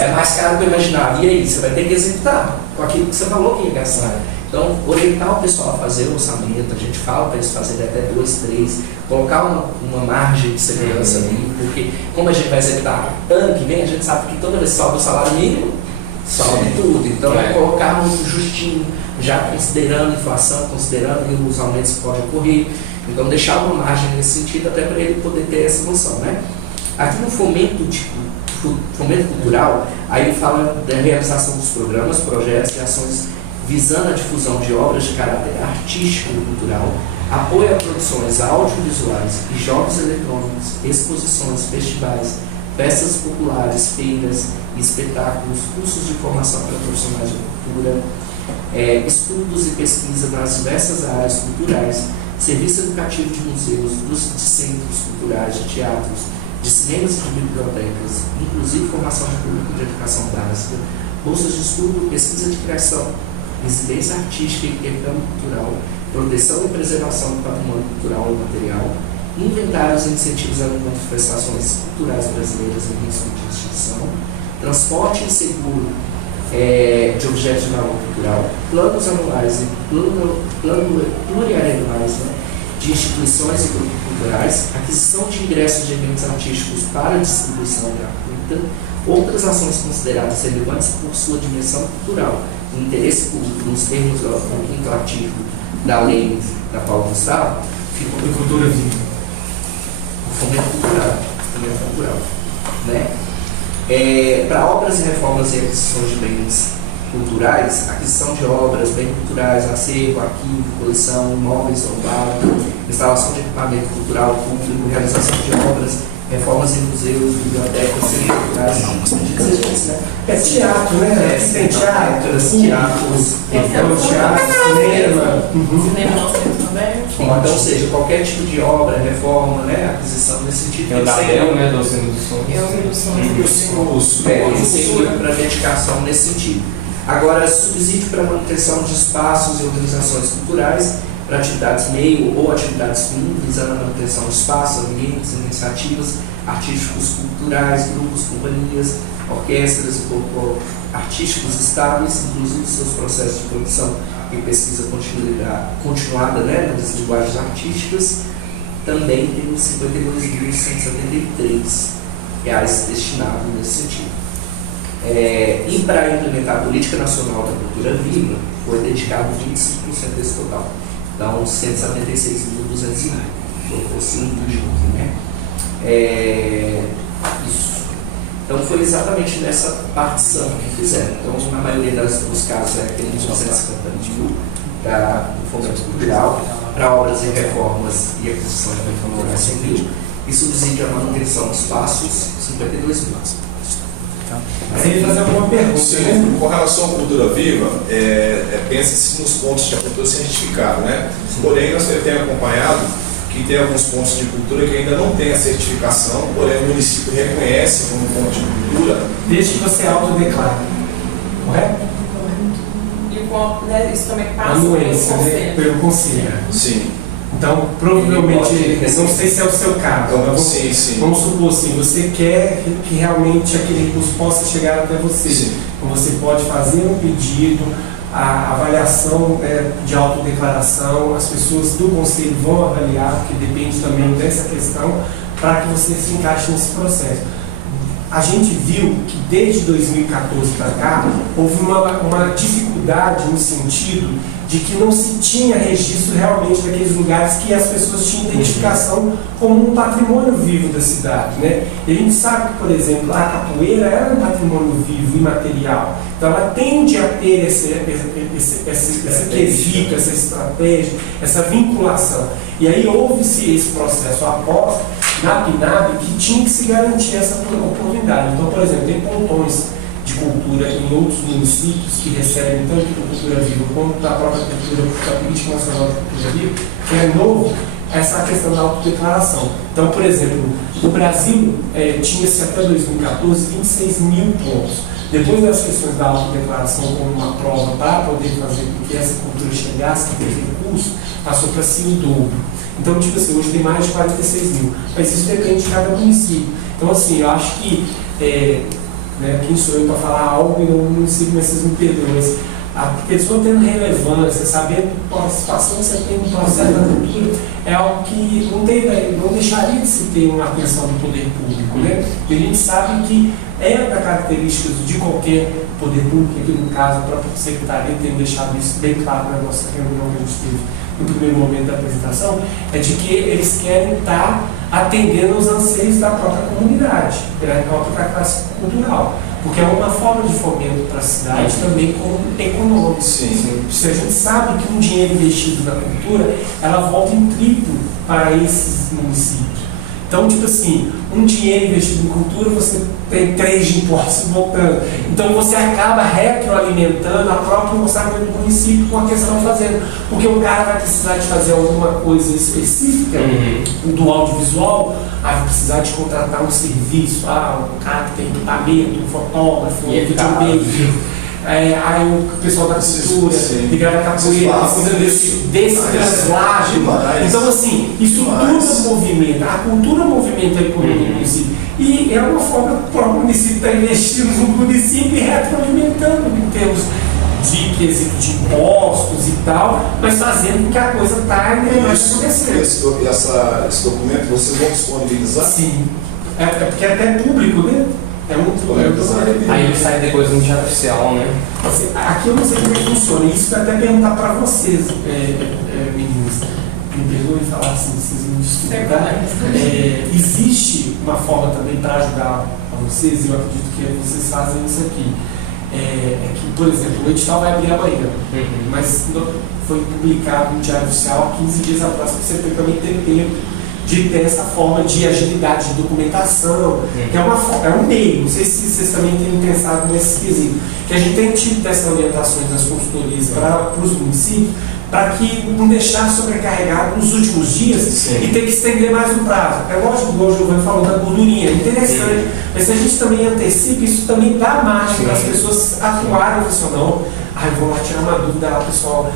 É mais caro que eu imaginava. E aí, você vai ter que executar com aquilo que você falou que ia gastar. Então, orientar o pessoal a fazer o orçamento, a gente fala para eles fazerem até 2, 3, colocar uma margem de segurança ali, porque como a gente vai executar ano que vem, a gente sabe que toda vez que sobe o salário mínimo, sobe tudo. Então, colocar muito justinho, já considerando a inflação, considerando os aumentos que podem ocorrer. Então, deixar uma margem nesse sentido, até para ele poder ter essa noção, né? Aqui no fomento cultural, aí fala da realização dos programas, projetos e ações visando a difusão de obras de caráter artístico e cultural, apoio a produções audiovisuais e jogos eletrônicos, exposições, festivais, festas populares, feiras e espetáculos, cursos de formação para profissionais de cultura, estudos e pesquisa nas diversas áreas culturais, serviço educativo de museus, de centros culturais, de teatros, de cinemas e de bibliotecas, inclusive formação de público de educação básica, bolsas de estudo, pesquisa de criação, residência artística e intercâmbio cultural, proteção e preservação do patrimônio cultural e material, inventários e incentivos a manifestações culturais brasileiras em risco de extinção, transporte e seguro de objetos de valor cultural, planos anuais e plurianuais, né, de instituições e grupos culturais, aquisição de ingressos de eventos artísticos para distribuição gratuita, outras ações consideradas relevantes por sua dimensão cultural e interesse público nos termos do artigo da lei da Paulo Gustavo, de cultura viva? O fomento cultural, né? Para obras e reformas e aquisição de bens culturais, aquisição de obras, bens culturais, acervo, arquivo, coleção, imóveis roubados, instalação de equipamento cultural público, realização de obras, reformas em museus, bibliotecas, centros culturais, né? É teatro, né? Tem teatros, cinema. Cinema nós temos também. Então, ou seja, qualquer tipo de obra, reforma, né, aquisição nesse sentido. Eu da Bel, né, do Ossino dos Sonhos. E o símbolo Incentivo para dedicação nesse sentido. Agora, subsídio para manutenção de espaços e organizações culturais para atividades meio ou atividades fim, visando a manutenção de espaços, ambientes, iniciativas artísticos culturais, grupos, companhias, orquestras e grupos artísticos estáveis, inclusive seus processos de produção e pesquisa continuada, né, nas linguagens artísticas. Também tem R$ 52.173 destinados nesse sentido. E para implementar a Política Nacional da Cultura Viva, foi dedicado 25% desse total. Então, 176.201, fosse né? Isso. Então, foi exatamente nessa partição que fizeram. Então, na maioria dos casos, é aquele 250 mil do fomento cultural, para obras e reformas e aquisição de bens culturais 100 mil, e subsídio à manutenção de espaços, 52 mil. Você ia fazer alguma pergunta? Sim, com relação à cultura viva, pensa-se nos pontos de cultura certificado, né? Porém, eu tenho acompanhado que tem alguns pontos de cultura que ainda não tem a certificação, porém o município reconhece como ponto de cultura. Desde que você autodeclare, correto? E isso também passa Anuência, né? Pelo conselho. Sim. Então, provavelmente, não sei se é o seu caso, Então, mas sim. vamos supor assim, você quer que realmente aquele recurso possa chegar até você. Sim. Então, você pode fazer um pedido, a avaliação de autodeclaração, as pessoas do conselho vão avaliar, porque depende também dessa questão, para que você se encaixe nesse processo. A gente viu que desde 2014 para cá, houve uma dificuldade no sentido de que não se tinha registro realmente daqueles lugares que as pessoas tinham identificação como um patrimônio vivo da cidade, né? E a gente sabe que, por exemplo, a capoeira era um patrimônio vivo, imaterial. Então ela tende a ter esse quesito, essa estratégia, essa vinculação. E aí houve-se esse processo após, na PNAB, que tinha que se garantir essa oportunidade. Então, por exemplo, tem pontões de cultura em outros municípios que recebem tanto da cultura viva quanto da própria cultura, da Política Nacional de Cultura Viva, que é novo essa questão da autodeclaração. Então, por exemplo, no Brasil tinha-se até 2014 26 mil pontos. Depois das questões da autodeclaração como uma prova para poder fazer com que essa cultura chegasse, que teve recurso, passou para si o dobro. Então, tipo assim, hoje tem mais de 46 mil. Mas isso depende de cada município. Então, assim, eu acho que quem sou eu para falar algo e no município, mas vocês me perdoam, mas a pessoa tendo relevância, sabendo a participação que você tem no processo da cultura, é algo que não deixaria de se ter uma atenção do poder público, né? E a gente sabe que da característica de qualquer poder público, aqui no caso a própria Secretaria tem deixado isso bem claro na nossa reunião que a gente teve no primeiro momento da apresentação, é de que eles querem estar atendendo aos anseios da própria comunidade, da própria classe cultural, porque é uma forma de fomento para a cidade também como econômico. Sim. Se a gente sabe que um dinheiro investido na cultura, ela volta em triplo para esses municípios. Então, tipo assim, um dinheiro investido em cultura, você tem 3 de impostos voltando. Então, você acaba retroalimentando a própria orçamento do município com a questão de fazendo. Porque o cara vai precisar de fazer alguma coisa específica do audiovisual, vai precisar de contratar um serviço, um cara que tem equipamento, um fotógrafo, um videomaker. Aí o pessoal da cultura, ligado à capoeira, desse translagem. Então, assim, isso tudo movimenta. A cultura movimenta a economia do município. E é uma forma que o próprio município está investindo no município e retroalimentando em termos de quesito de impostos e tal, mas fazendo com que a coisa está acontecendo. Esse documento vocês vão disponibilizar? Sim. Porque é até público, né? É muito legal. Aí ele sai depois no diário oficial, né? Assim, aqui eu não sei como é que funciona. Isso que eu até perguntar para vocês, meninos. me perdoe falar assim, vocês me desculpem, tá? Existe uma forma também para ajudar a vocês, e eu acredito que vocês fazem isso aqui. É que, por exemplo, o edital vai abrir amanhã, mas foi publicado no Diário Oficial há 15 dias atrás, para você também ter tempo de ter essa forma de agilidade de documentação, que é um meio, não sei se vocês também têm pensado nesse quesito, que a gente tem tido dessas orientações das consultorias para os municípios, para que não deixar sobrecarregado nos últimos dias e ter que estender mais o prazo. É lógico, igual o Giovanni falou da gordurinha, é interessante, mas se a gente também antecipa, isso também dá margem para as pessoas atuarem, ou não, eu vou lá tirar uma dúvida, aí o pessoal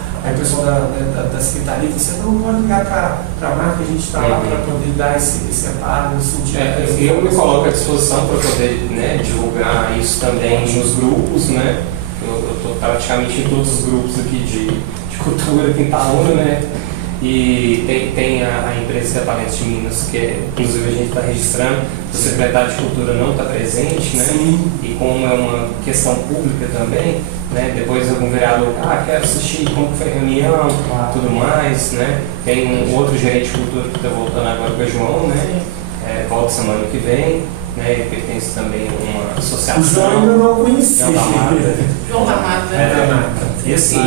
da secretaria, você não pode ligar para a marca, a gente está lá para poder dar esse amparo, no sentido. Eu me coloco à disposição para poder, né, divulgar isso também nos grupos, né? Eu estou praticamente em todos os grupos aqui de cultura aqui em Itaúna, né? E tem a empresa que é Talentos de Minas, que inclusive a gente está registrando, o secretário de Cultura não está presente, né? E como é uma questão pública também, né? Depois algum vereador, quero assistir como foi a reunião, tudo mais, né? Tem um outro gerente de cultura que está voltando agora com o João, né? Volta semana que vem, né? Ele pertence também a uma associação. O João ainda não conhecia. João da Mata. E assim,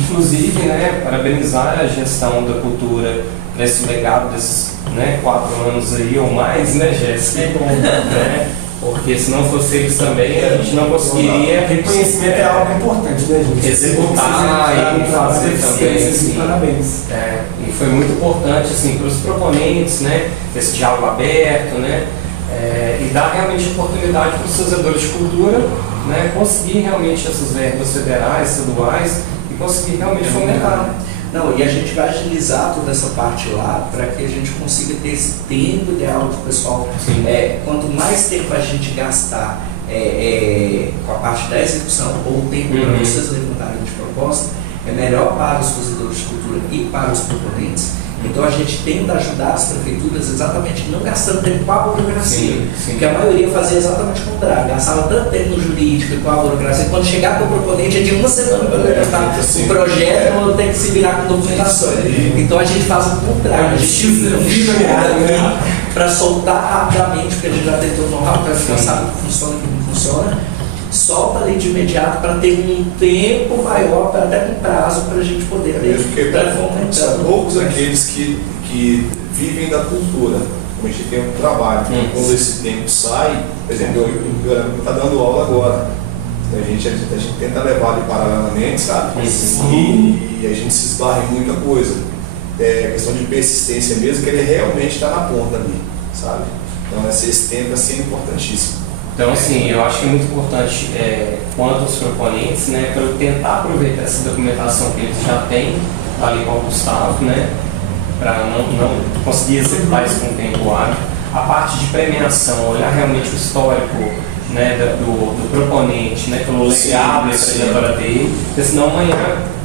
inclusive, né, parabenizar a gestão da cultura nesse legado desses, né, 4 anos aí ou mais, né, Jéssica? Né? Porque se não fosse eles também, a gente não conseguiria. Reconhecimento é algo importante, né, gente? Executar e fazer também. Assim, parabéns. E foi muito importante, assim, para os proponentes, né, esse diálogo aberto, né, e dar realmente oportunidade para os fazedores de cultura, né, conseguir realmente essas verbas federais, estaduais e conseguir realmente fomentar. Não, e a gente vai agilizar toda essa parte lá para que a gente consiga ter esse tempo ideal do pessoal. Quanto mais tempo a gente gastar com a parte da execução ou tempo para vocês levantarem de proposta, é melhor para os fazedores de cultura e para os proponentes. Então a gente tenta ajudar as prefeituras exatamente não gastando tempo com a burocracia, porque a maioria fazia exatamente o contrário, gastava tanto tempo no jurídico e com a burocracia, quando chegar para o proponente é de uma semana para levantar o projeto, ou tem que se virar com documentação. Então a gente faz o contrário, a gente usa para soltar rapidamente, porque a gente já tentou know-how, para ficar sabe o que funciona e o que não funciona. Solta ali de imediato para ter um tempo maior, até com prazo, para a gente poder ter. São poucos aqueles que vivem da cultura. Como a gente tem um trabalho, quando esse tempo sai, por exemplo, eu está dando aula agora. Então a gente tenta levar ali paralelamente, sabe? E a gente se esbarra em muita coisa. É questão de persistência mesmo, que ele realmente está na ponta ali, sabe? Então esse tempo assim, é importantíssimo. Então, assim, eu acho que é muito importante, quanto aos proponentes, né, para eu tentar aproveitar essa documentação que eles já têm, ali com o Gustavo, né, para não conseguir executar isso com o tempo hábil. A parte de premiação, olhar realmente o histórico, né, do proponente, né, pelo legado e a trajetória dele, porque senão amanhã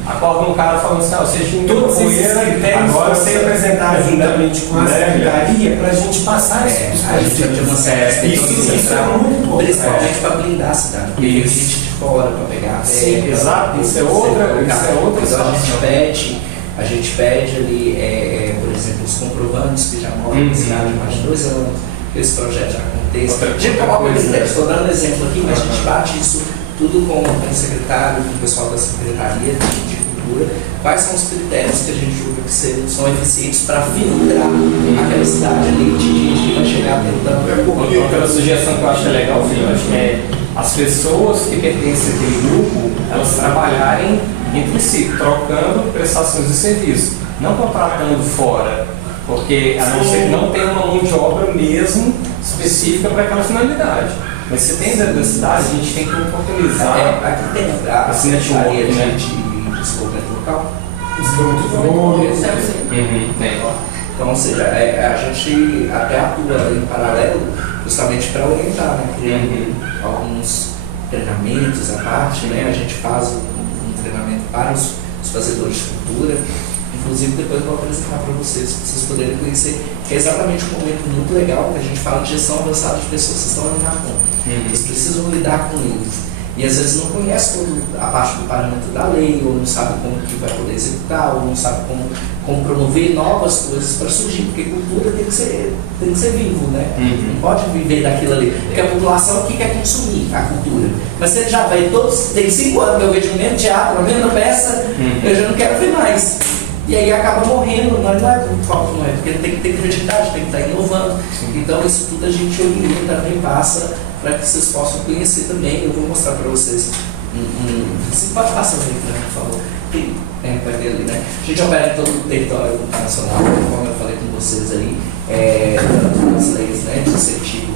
acorda um cara falando assim, você tinha todos esses critérios agora você apresentar juntamente com a secretaria para a gente passar isso. A gente vai ter uma série principalmente para blindar a cidade, porque tem gente de fora para pegar. Exato, isso é outra situação. A gente pede ali, por exemplo, os comprovantes que já moram na cidade há mais de 2 anos, que esse projeto já aconteça. Estou dando exemplo aqui, mas a gente bate isso tudo com o secretário, com o pessoal da Secretaria de Cultura, quais são os critérios que a gente julga que são eficientes para filtrar aquela cidade ali de gente que vai chegar tentando. Outra sugestão que eu acho legal, filho, eu acho que é as pessoas que pertencem àquele grupo, elas trabalharem entre si, trocando prestações de serviço, não contratando fora, porque a não ser que não tenha uma mão de obra mesmo específica para aquela finalidade. Mas se tem dentro da cidade, a gente tem que oportunizar. Aqui tem a Secretaria de Desenvolvimento Local. Então, ou seja, a gente até atua em paralelo justamente para orientar, né? Criando alguns treinamentos à parte, né? A gente faz um treinamento para os fazedores de cultura. Inclusive, depois eu vou apresentar para vocês poderem conhecer, que é exatamente um momento muito legal, que a gente fala de gestão avançada de pessoas que estão ali na ponta. Eles precisam lidar com eles. E às vezes não conhece toda a parte do parâmetro da lei, ou não sabe como que vai poder executar, ou não sabe como promover novas coisas para surgir, porque cultura tem que ser vivo, né? Não pode viver daquilo ali. Porque a população aqui quer consumir a cultura. Mas se ele já vai tem 5 anos que eu vejo o mesmo teatro, a mesma peça, eu já não quero ver mais. E aí acaba morrendo, mas não é por falta, não é, porque tem que ter criatividade, tem que estar inovando. Então isso tudo a gente orienta, também passa para que vocês possam conhecer também. Eu vou mostrar para vocês. Você pode passar o link, por favor. Vai ter ali, né? A gente opera em todo o território nacional, como eu falei com vocês aí, as leis, né, de incentivo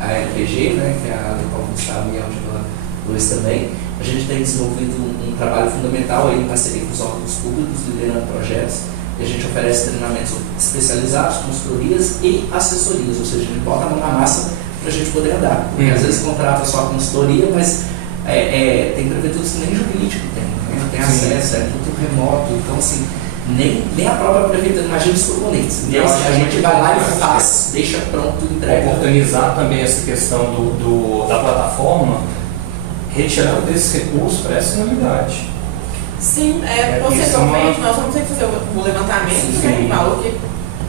a LPG, né, que é a Lei Paulo Gustavo e a Angela Luiz também. A gente tem desenvolvido um trabalho fundamental aí em parceria com os órgãos públicos, liderando projetos, e a gente oferece treinamentos especializados, consultorias e assessorias, ou seja, a gente bota a mão na massa para a gente poder andar. Porque às vezes contrata só a consultoria, mas tem prefeituras que nem jurídico tem, né? Não tem acesso, é tudo remoto, então assim, nem a própria prefeitura, imagina os proponentes. Então, a gente vai lá e faz, deixa pronto, entrega. Oportunizar também essa questão da plataforma, retirando desse recurso para essa finalidade. Sim, posteriormente nós vamos ter que fazer o levantamento, né, valor que,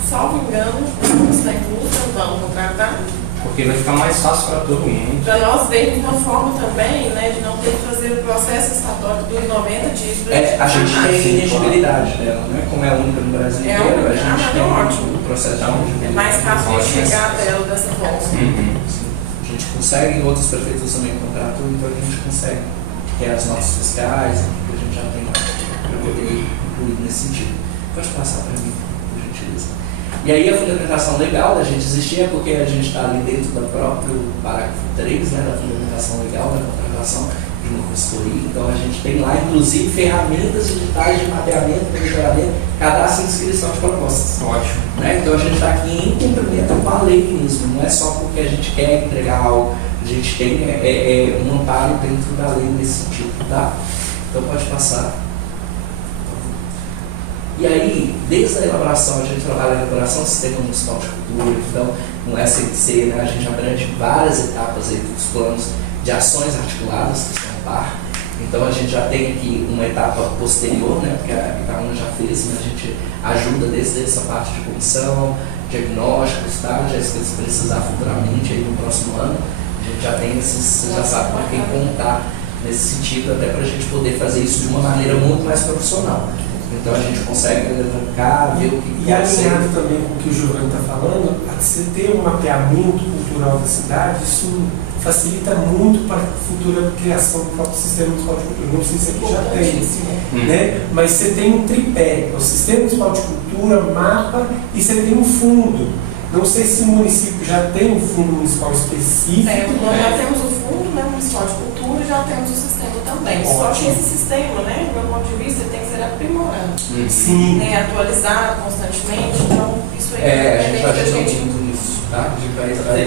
salvo engano, está incluso, vamos contratar. Porque vai ficar mais fácil para todo mundo. Para nós vermos uma forma também, né, de não ter que fazer o processo estatório dos 90 dias. A gente tem elegibilidade dela, né? Como é a única no Brasil inteiro, a gente tem ótimo. o processo de elegibilidade. É mais fácil de chegar até ela dessa forma. A gente consegue, em outras prefeituras também contratam, então a gente consegue ter as notas fiscais, que a gente já tem para poder incluir nesse sentido. Pode passar para mim, por gentileza. E aí a fundamentação legal da gente existir é porque a gente está ali dentro do próprio parágrafo 3, né, da fundamentação legal, da contratação de uma consultoria. Então a gente tem lá, inclusive, ferramentas digitais de mapeamento, monitoramento, cadastro e inscrição de propostas. Ótimo. Né? Então a gente está aqui em cumprimento com a lei mesmo, não é só porque a gente quer entregar algo, a gente tem um amparo dentro da lei nesse sentido, tá? Então pode passar. E aí, desde a elaboração, a gente trabalha a elaboração do Sistema Municipal de Cultura, então, no SNC, né, a gente abrange várias etapas aí dos planos de ações articuladas, que são o PAR. Então, a gente já tem aqui uma etapa posterior, né, porque a Itaúna já fez, mas a gente ajuda desde essa parte de comissão, diagnósticos, tá? Já se precisar futuramente, aí no próximo ano, a gente já tem você já sabe com quem contar nesse sentido, até para a gente poder fazer isso de uma maneira muito mais profissional. Então a gente consegue levantar, ver o que e alinhado também com o que o Giovanni está falando, você ter um mapeamento cultural da cidade, isso facilita muito para a futura criação do próprio Sistema Municipal de Cultura. Não sei se aqui já tem, né? Mas você tem um tripé, o Sistema Municipal de Cultura, mapa, e você tem um fundo. Não sei se o município já tem um fundo municipal específico. Nós já temos o fundo, né, municipal de cultura, e já temos o sistema também. Ótimo. Só que esse sistema, né, do meu ponto de vista, tem que ser aprimorado. Sim. Né, atualizado constantemente. Então, isso aí a gente vai da ajudar gente. muito nisso, tá?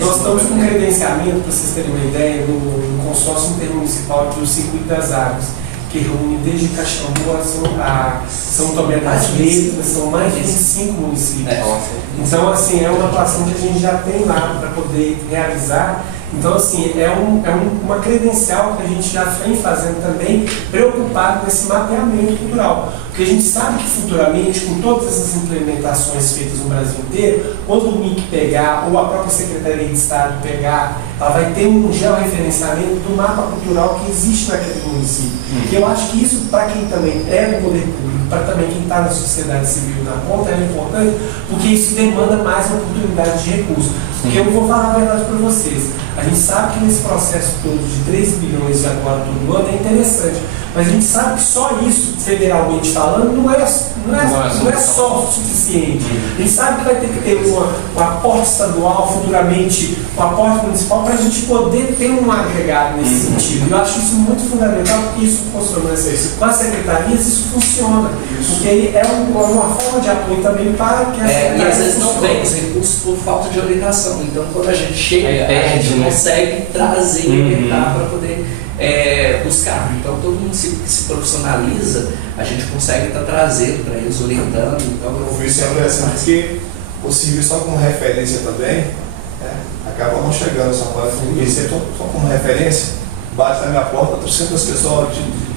Nós estamos com credenciamento, para vocês terem uma ideia, no consórcio intermunicipal do Circuito das Águas, que reúne desde Caxambu a São Tomé das Letras, são mais de 25 municípios. Então, assim, é uma atuação que a gente já tem lá para poder realizar. Então, assim, uma credencial que a gente já vem fazendo também, preocupado nesse mapeamento cultural. Porque a gente sabe que futuramente, com todas essas implementações feitas no Brasil inteiro, quando o MIC pegar, ou a própria Secretaria de Estado pegar, ela vai ter um georreferenciamento do mapa cultural que existe naquele município. E eu acho que isso, para quem também é do poder público, para também quem está na sociedade civil na ponta, é importante, porque isso demanda mais oportunidade de recursos. Porque eu vou falar a verdade para vocês. A gente sabe que nesse processo todo de 3 bilhões agora todo ano é interessante, mas a gente sabe que só isso, federalmente falando, não é só o suficiente. A gente sabe que vai ter que ter um aporte estadual, futuramente um aporte municipal, para a gente poder ter um agregado nesse sentido. Eu acho isso muito fundamental, porque isso funciona com as secretarias, isso funciona. Porque aí é uma forma de apoio também para que as secretarias. E às vezes não vem os recursos por falta de orientação. Então, quando a gente chega, a gente consegue trazer e orientar para poder buscar. Então, todo município que se profissionaliza, a gente consegue estar trazendo para eles, orientando. Então, isso é interessante porque o serviço, só como referência também, acaba não chegando essa parte. E você, só como referência, bate na minha porta, 300 pessoas,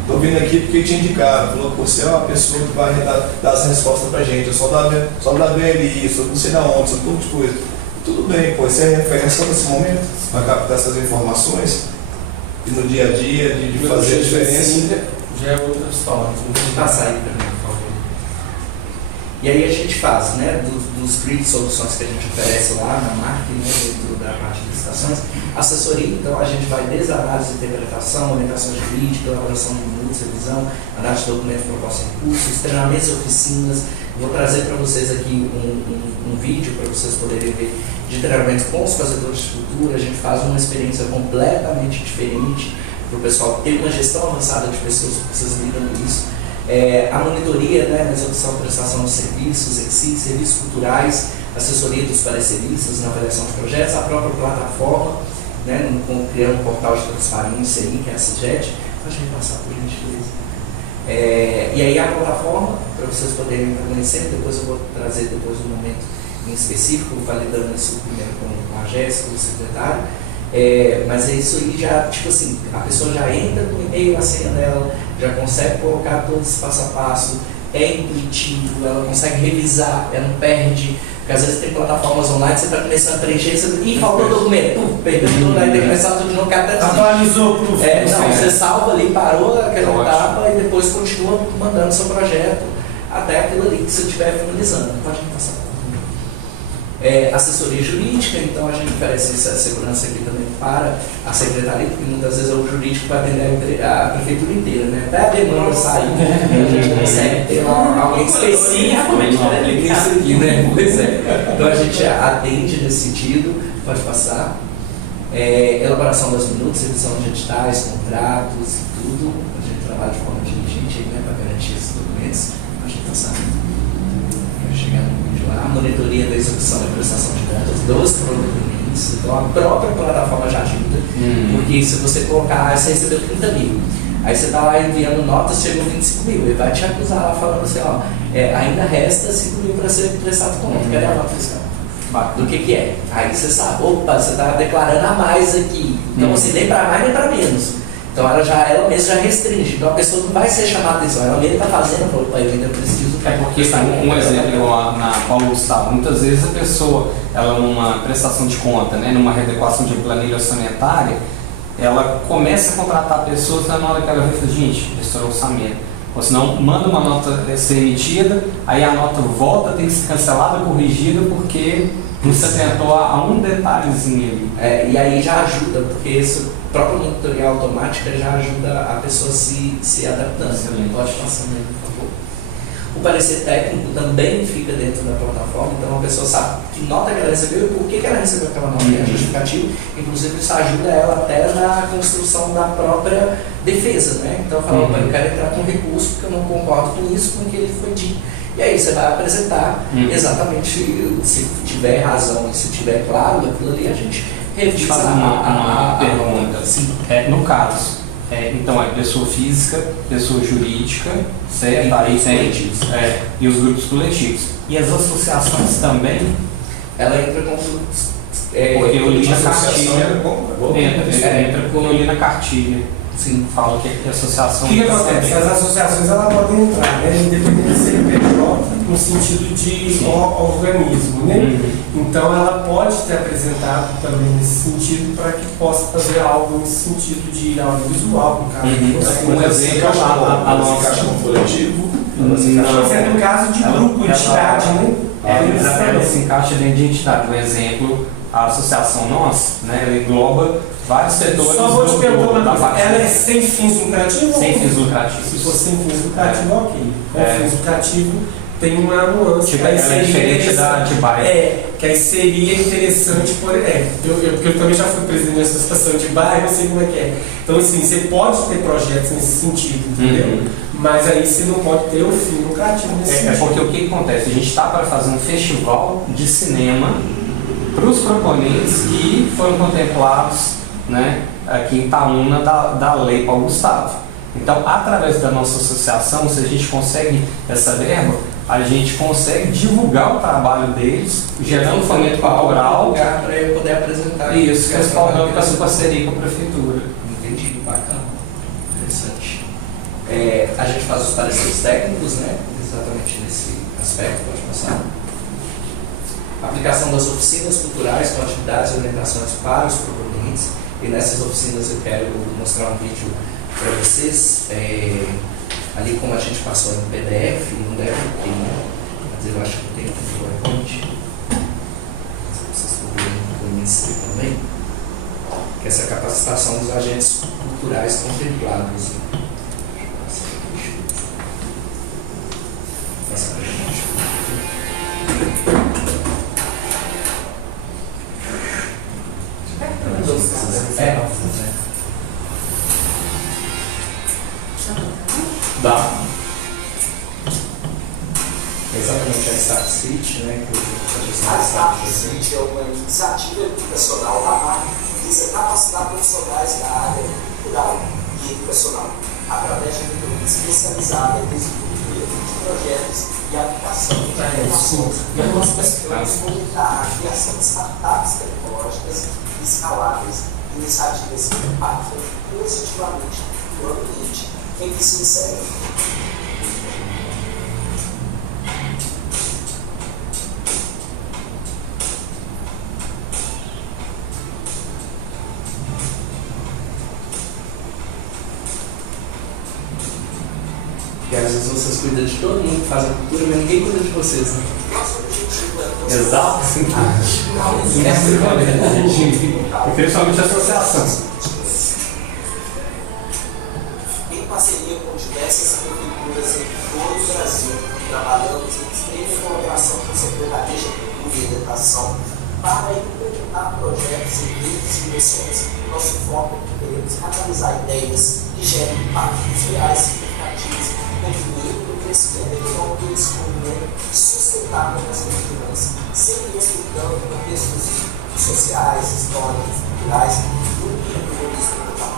estou vindo aqui porque te indicaram, falou que você é uma pessoa que vai dar as respostas pra gente, eu só da BLI, só não sei da onde, só tudo de coisa. Tudo bem, pô, você é referência nesse momento, vai captar essas informações e no dia a dia de fazer a diferença. Já é outra história. Passar aí para mim, por favor. E aí a gente faz, né, dos grid soluções que a gente oferece lá na marca, né, dentro da parte de licitações, assessoria, então a gente vai desde a análise de interpretação, orientação jurídica, elaboração de minutos, revisão, análise de documento, proposta em cursos, treinamentos e oficinas. Vou trazer para vocês aqui um vídeo para vocês poderem ver de treinamentos com os fazedores de cultura. A gente faz uma experiência completamente diferente para o pessoal ter uma gestão avançada de pessoas, que vocês lidam com isso. A monitoria, né, na execução e prestação de serviços, serviços culturais, assessoria dos pareceristas na avaliação de projetos, a própria plataforma, né, criando um portal de transparência aí, que é a CIGET. Pode me passar, por gentileza. E aí a plataforma, para vocês poderem estar conhecendo, depois eu vou trazer depois um momento em específico, validando isso primeiro com a Jéssica, o secretário. Mas é isso aí, já, tipo assim, a pessoa já entra no e-mail, a senha dela, já consegue colocar todos os passo a passo, é intuitivo, ela consegue revisar, ela não perde, porque às vezes tem plataformas online, você está começando a preencher, e faltou o documento, perdeu tudo, aí tem que começar tudo de novo, atualizou pro você salva ali, parou aquela etapa e depois continua mandando seu projeto até aquilo ali que você estiver finalizando. Pode passar. Assessoria jurídica, então a gente oferece essa segurança aqui também para a secretaria, porque muitas vezes é o jurídico que vai atender a prefeitura inteira, né? Até a demanda sair, a gente consegue ter alguém específico nisso aqui, né? Pois é. Então a gente atende nesse sentido, pode passar. Elaboração das minutos, revisão de editais, contratos e tudo. A gente trabalha de forma diligente, né, para garantir esses documentos. Pode passar. Vai chegar no vídeo lá. A monitoria da execução e prestação de contas dos provedores. Então a própria plataforma já ajuda, porque se você colocar, você recebeu 30 mil. Aí você está lá enviando notas, chegou 25 mil, ele vai te acusar lá falando assim, ó, ainda resta 5 mil para ser prestado conta, cadê a nota fiscal? Do que é? Aí você sabe, opa, você está declarando a mais aqui, então assim, nem para mais nem para menos. Então ela mesma já restringe, então a pessoa não vai ser chamada a atenção, ela mesma está fazendo, opa, eu ainda preciso. Porque um exemplo na Paulo Gustavo, muitas vezes a pessoa, ela numa prestação de conta, né, numa readequação de planilha orçamentária, ela começa a contratar pessoas na hora que ela vê, gente, estourou o orçamento. Ou senão, manda uma nota ser emitida, aí a nota volta, tem que ser cancelada, corrigida, porque você atentou a um detalhezinho ali. E aí já ajuda, porque esse próprio monitoria automática já ajuda a pessoa se adaptando. Pode passar aí, por favor. O parecer técnico também fica dentro da plataforma, então a pessoa sabe que nota que ela recebeu e por que ela recebeu aquela nota, é justificativo. Inclusive isso ajuda ela até na construção da própria defesa, né? Então fala, eu quero entrar com recurso porque eu não concordo com isso, com o que ele foi dito. E aí você vai apresentar exatamente, se tiver razão e se tiver claro aquilo ali, a gente revisa uma pergunta. Sim. No caso, então é pessoa física, pessoa jurídica, certo? Aí tem e os grupos coletivos. E as associações também? Ela entra com porque eu li na cartilha. Eu li na cartilha. Sim, fala que a associação. O que acontece? As associações elas podem entrar, né, independente de CNPJ, no sentido de organismo, né? Então ela pode ter apresentado também nesse sentido para que possa fazer algo nesse sentido de audiovisual, no caso. Um exemplo, a nossa caixa como coletivo. Mas é no caso de grupo, entidade, né? Ela se encaixa dentro de entidade. Por exemplo, a associação nossa, né, ela engloba vários setores. Só vou te perguntar uma coisa, ela é sem fins lucrativos? Sem fins lucrativos. Se for sem fins lucrativos, ok. Com fins lucrativos tem uma nuance. Tipo, ela é diferente da bairro. Que aí seria interessante, porque eu também já fui presidente da associação de bairro, eu sei como é que é. Então, assim, você pode ter projetos nesse sentido, entendeu? Mas aí você não pode ter o fim lucrativo nesse sentido. Porque o que acontece? A gente está para fazer um festival de cinema para os proponentes que foram contemplados, né, aqui em Itaúna da Lei Paulo Gustavo. Então, através da nossa associação, se a gente consegue essa verba, a gente consegue divulgar o trabalho deles, gerando fomento cultural. Lugar para eu poder apresentar. Isso, respaldando com essa parceria com a prefeitura. Entendi, bacana. Interessante. A gente faz os pareceres técnicos, né? Exatamente nesse aspecto, pode passar. Aplicação das oficinas culturais com atividades e orientações para os proponentes. E nessas oficinas eu quero mostrar um vídeo para vocês. Ali como a gente passou em PDF, não deve ter, né? Mas eu acho que tem um PowerPoint. Se vocês puderem conhecer também. Que essa capacitação dos agentes culturais contemplados. Passa para a gente. Dá. Exatamente a Start City, né? A Start City é uma iniciativa educacional da MAC que visa capacitar profissionais da área rural e educacional, através de mentoria especializada em desenvolvimento de projetos e aplicação de informações. E nós buscamos fomentar a criação de startups tecnológicas escaláveis, iniciativas que impactam positivamente o ambiente em que se inserem. Porque às vezes vocês cuidam de todo mundo que faz a cultura, mas ninguém cuida de vocês, né? Exato, sim. E principalmente a associação. Em parceria com diversas prefeituras em todo o Brasil, trabalhamos em estreita colaboração com a Secretaria de Cultura e Educação para implementar projetos e redes e missões. Nosso foco é que queremos canalizar ideias que gerem impactos reais e significativos, contribuindo para o crescimento econômico e desenvolvimento sustentável das regiões, sempre respeitando contextos sociais, históricos, culturais e do empreendedorismo local.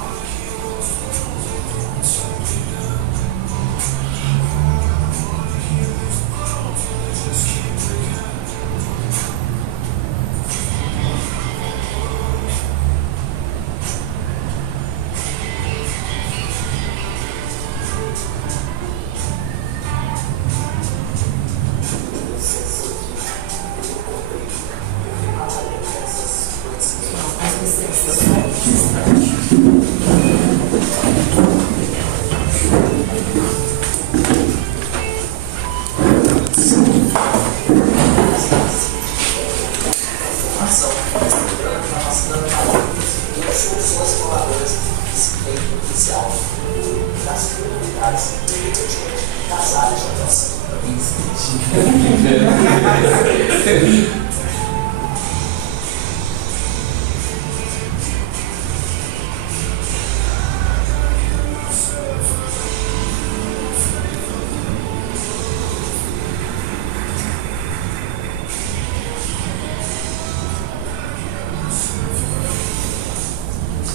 Soluções inovadoras que se tem potencial das comunidades e das áreas de atuação.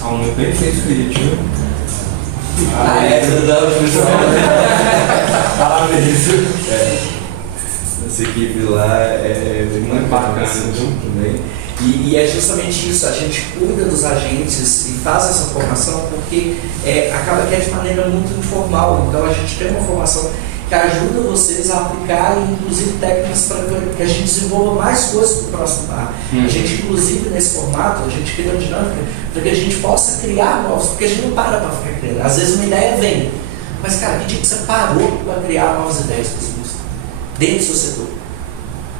Muito bem feito, vídeo. Tudo dá Parabéns. Essa equipe lá é muito bacana também. E é justamente isso, a gente cuida dos agentes e faz essa formação porque acaba que é de maneira muito informal. Então a gente tem uma formação que ajuda vocês a aplicar, inclusive, técnicas para que a gente desenvolva mais coisas para o próximo par. A gente, inclusive, nesse formato, a gente cria uma dinâmica para que a gente possa criar novos, porque a gente não para ficar criando. Às vezes uma ideia vem, mas, cara, que dia que você parou para criar novas ideias para os músicos dentro do seu setor?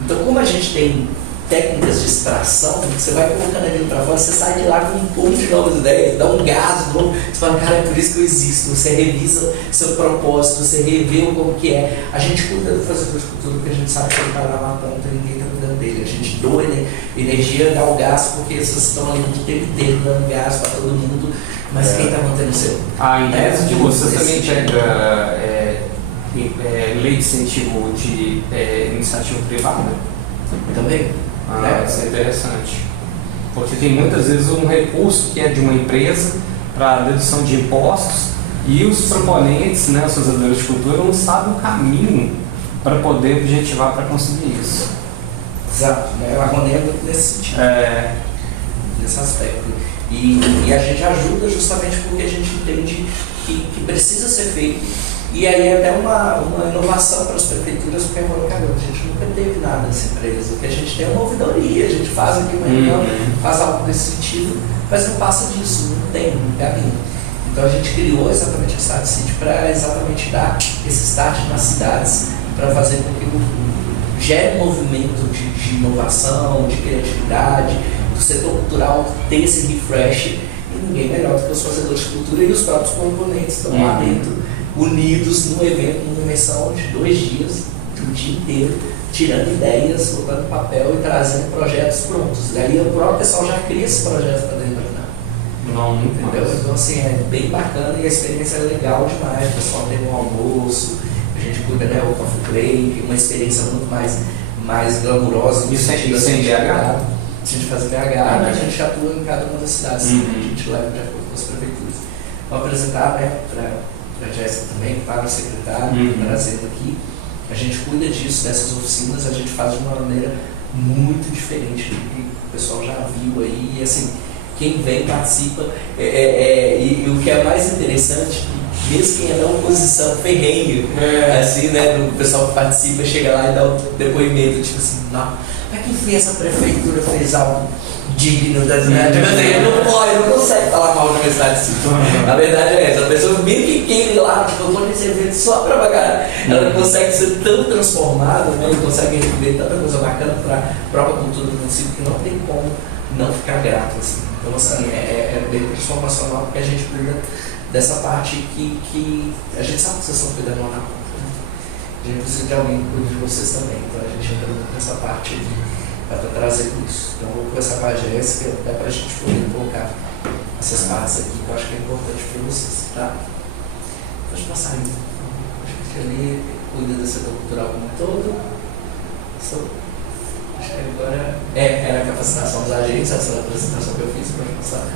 Então, como a gente tem técnicas de extração, você vai colocando ali para fora, você sai de lá com um pouco de novas ideias, dá um gás novo, você fala, cara, é por isso que eu existo. Você revisa seu propósito, você revê como que é. A gente cuida do fazer de cultura porque a gente sabe que ele está lá na ponta e ninguém está cuidando dele. A gente doa energia, dá o gás, porque vocês estão ali o tempo inteiro dando gás para todo mundo, mas quem está mantendo o seu? A empresa de vocês também pega lei de incentivo de iniciativa privada? Também? Isso é interessante. Porque tem muitas vezes um recurso que é de uma empresa para dedução de impostos e os proponentes, né, os fazedores de cultura, não sabem o caminho para poder objetivar para conseguir isso. Exato, né? A Ronê é muito nesse sentido, nesse aspecto. E a gente ajuda justamente porque a gente entende que precisa ser feito. E aí é até uma inovação para as prefeituras, porque a gente nunca teve nada assim para eles. O que a gente tem é uma ouvidoria, a gente faz aqui uma reunião, faz algo nesse sentido, mas não passa disso, não tem caminho. Então a gente criou exatamente a Start City para exatamente dar esse start nas cidades, para fazer com que gere um movimento de inovação, de criatividade, do setor cultural ter esse refresh, e ninguém melhor do que os fazedores de cultura e os próprios componentes estão lá dentro, unidos num evento, numa imersão de 2 dias, de um dia inteiro, tirando ideias, botando papel e trazendo projetos prontos. E aí o próprio pessoal já cria esse projeto para dentro da Não, entendeu? Então assim, é bem bacana e a experiência é legal demais. O pessoal tem um almoço, a gente cuida, né, o coffee break, uma experiência muito mais glamurosa. Isso é em BH? A gente faz em BH, a gente atua em cada uma das cidades, a gente leva de acordo com as prefeituras. Vou apresentar, né, para a Jéssica também, para o secretário, trazendo aqui. A gente cuida disso, dessas oficinas, a gente faz de uma maneira muito diferente do que o pessoal já viu aí. E assim, quem vem participa, e o que é mais interessante, mesmo quem é da oposição ferrenho, assim, né, do pessoal que participa, chega lá e dá o depoimento, tipo assim, não, mas quem fez essa prefeitura fez algo digno das universidades, não consegue falar mal da universidade. A verdade é essa, a pessoa mesmo que queira ir lá, tipo, eu vou nesse evento só para pagar, ela consegue ser tão transformada, né, e consegue receber tanta coisa bacana para a própria cultura do município que não tem como não ficar grato, assim. Então, assim, é bem transformacional, porque a gente cuida dessa parte que a gente sabe que vocês estão cuidando lá na conta, né? A gente precisa de alguém que cuide de vocês também, então a gente entra nessa parte aqui para trazer isso. Então, vou conversar com a Jéssica, até para a gente poder colocar essas partes aqui, que eu acho que é importante para vocês, tá? Pode passar aí. A gente ali cuida do setor cultural como um todo. Acho que agora era a capacitação dos agentes, essa apresentação que eu fiz, pode passar. O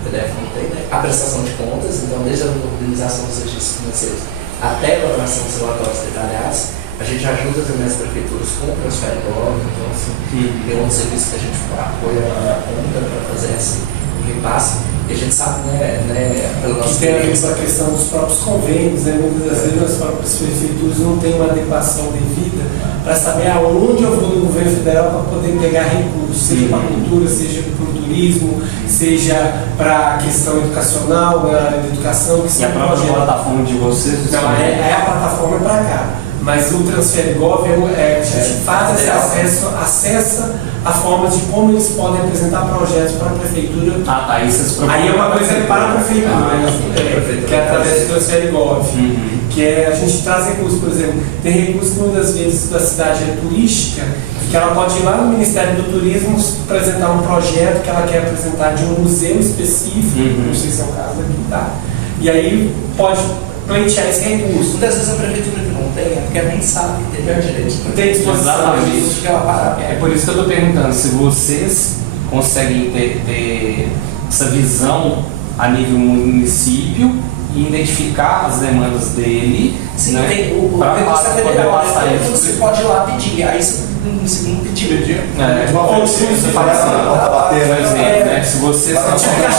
PDF não tem, né? A prestação de contas, então desde a organização dos registros financeiros até a elaboração dos relatórios detalhados, a gente ajuda também as prefeituras com o transfer gov, então assim, tem um serviço que a gente apoia a conta para fazer esse repasse. E a gente sabe, né pelo nosso tem a questão dos próprios convênios, né? Muitas das vezes as próprias prefeituras não têm uma adequação devida para saber aonde eu vou no governo federal para poder pegar recursos, seja para a cultura, seja para o turismo, seja para a questão educacional, na área da educação. Que e a própria plataforma de vocês? Não, a plataforma para cá. Mas o Transfer Gov, a gente faz esse acesso, acessa a forma de como eles podem apresentar projetos para a prefeitura. Aí é uma coisa para a prefeitura, que é através do Transfer Gov, que é a gente traz recursos, por exemplo, tem recursos que muitas vezes da cidade é turística, que ela pode ir lá no Ministério do Turismo apresentar um projeto que ela quer apresentar de um museu específico, não sei se é o caso aqui, tá? E aí pode pleitear esse recurso. Muitas vezes a prefeitura que não tem, é porque ela nem sabe que tem direito. Não tem disposição. É por isso que eu estou perguntando se vocês conseguem ter essa visão a nível município e identificar as demandas dele. Sim, né? tem o poder passar isso. Você pode ir lá pedir, aí você não pedir. Você fala assim, se você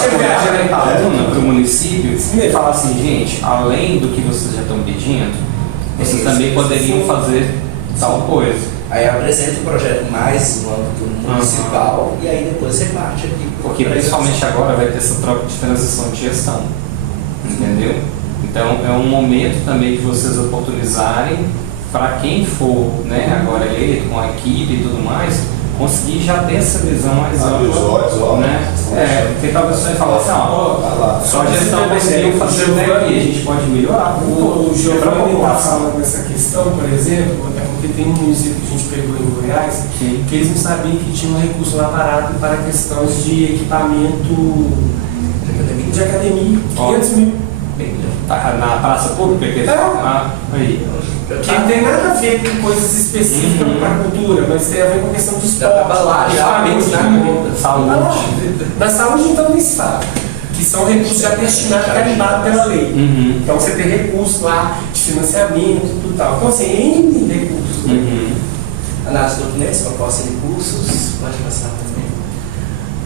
chegar para o município e falar assim, gente, além do que vocês já estão pedindo, vocês também poderiam fazer tal coisa. Aí apresenta o projeto mais no âmbito municipal e aí depois você parte aqui. Porque principalmente agora vai ter essa troca de transição de gestão. Entendeu? Então é um momento também de vocês oportunizarem para quem for, né, agora eleito, com a equipe e tudo mais, conseguir já ter essa visão mais ampla, né? Porque talvez você fale assim, só a gestão conseguiu fazer daqui, a gente pode melhorar. O Giovanni está falando dessa questão, por exemplo, é porque tem um município que a gente pegou em Goiás, que eles não sabiam que tinha um recurso lá parado para questões de equipamento de academia, 500 mil. Tá na praça pública? Aí. Que não tem nada a ver com coisas específicas para a cultura, mas tem a ver com a questão dos saúde. Na saúde, então, nem se fala, que são recursos já destinados, carimbados pela lei. Então, você tem recursos lá de financiamento e tudo tal. Então, assim, N recursos. análise de documentos, proposta de cursos, pode passar também.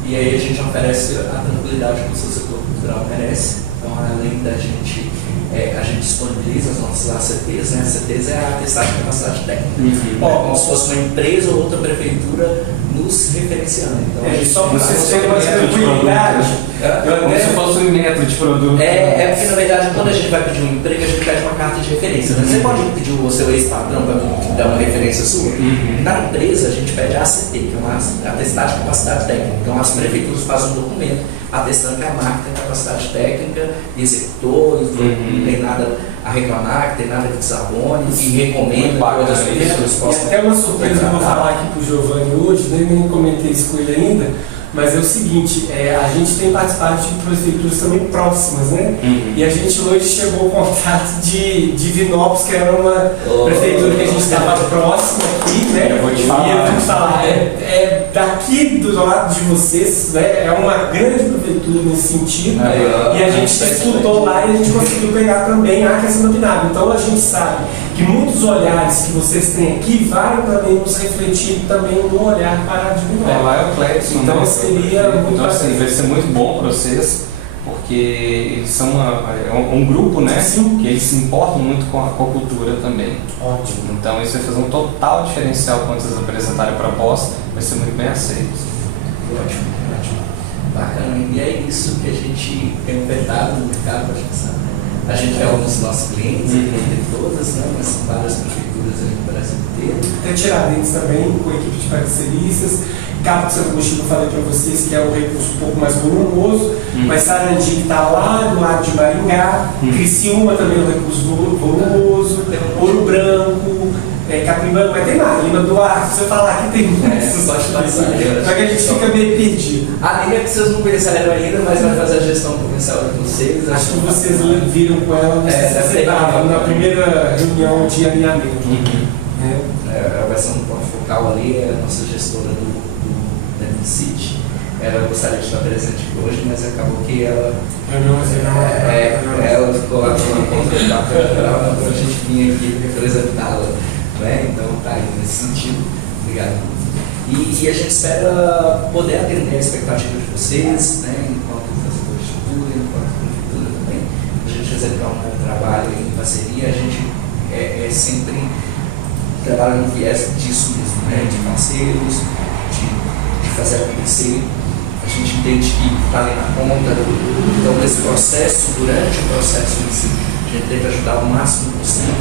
E aí a gente oferece a tranquilidade que o seu setor cultural merece. Então, além da gente, a gente disponibiliza as nossas ACTs, né? ACTs é a atestagem de capacidade técnica. Como se fosse uma empresa ou outra prefeitura nos referenciando. Então, só para vocês terem mais tranquilidade. Como se fosse um método de produto. Porque na verdade quando a gente vai pedir um emprego, a gente pede uma carta de referência. Né? Você pode pedir o seu ex-patrão para dar uma referência sua. Na empresa a gente pede a ACT, que é uma atestagem de capacidade técnica. Então as prefeituras fazem um documento atestando que a marca tem capacidade técnica, executores, não tem nada a reclamar, que tem nada que desabone, e recomenda que outras pessoas possam. Até uma surpresa que eu vou falar aqui para o Giovanni hoje, nem comentei isso com ele ainda, mas é o seguinte, a gente tem participado de prefeituras também próximas, né? E a gente hoje chegou ao contato de Divinópolis, que era uma prefeitura que a gente estava próximo aqui, né? Eu vou te falar. E eu vou te falar, daqui do lado de vocês, né? É uma grande prefeitura nesse sentido. E a gente disputou lá e a gente conseguiu pegar também a questão do PNAB. Então a gente sabe que muitos olhares que vocês têm aqui vai também nos refletir também no olhar para a Divinópolis. Lá é o Cleiton, então, né? Seria muito então, assim, vai ser muito bom para vocês, porque eles são um grupo, né? Que eles se importam muito com a cultura também. Ótimo. Então isso vai fazer um total diferencial quando vocês apresentarem a proposta, vai ser muito bem aceito. Ótimo. Bacana. E é isso que a gente tem ofertado no mercado, pode pensar. A gente vê alguns dos nossos clientes, tem todas, né? Mas são várias prefeituras aí no Brasil inteiro. Tem Tiradentes também, com a equipe de parceiristas. Cabo de Santo Agostinho, eu falei para vocês que é um recurso um pouco mais volumoso, mas Sarandi está lá do lado de Maringá, Criciúma também é um recurso volumoso, Ouro Branco, Capimbana, mas tem lá, Lima Duarte, se eu falar aqui tem muitos. Só que a gente fica meio perdido. A Lívia que vocês não conheceram ainda, mas vai fazer a gestão comercial de vocês. Acho que vocês viram com ela, não sei se você estava na primeira reunião de alinhamento. Vai ser um ponto focal ali, é a nossa gestora do City. Ela gostaria de estar presente hoje, mas acabou que ela ficou lá com a conta da para a gente vir aqui representá-la, né? Então tá aí nesse sentido. Obrigado. E a gente espera poder atender a expectativa de vocês, né? Enquanto fazedor de estrutura, enquanto prefeitura também, a gente executar um bom trabalho em parceria. A gente sempre trabalha no viés disso mesmo, né? De parceiros, de fazer acontecer. A gente entende que está ali na ponta, então nesse processo, durante o processo em si, a gente tenta ajudar o máximo possível.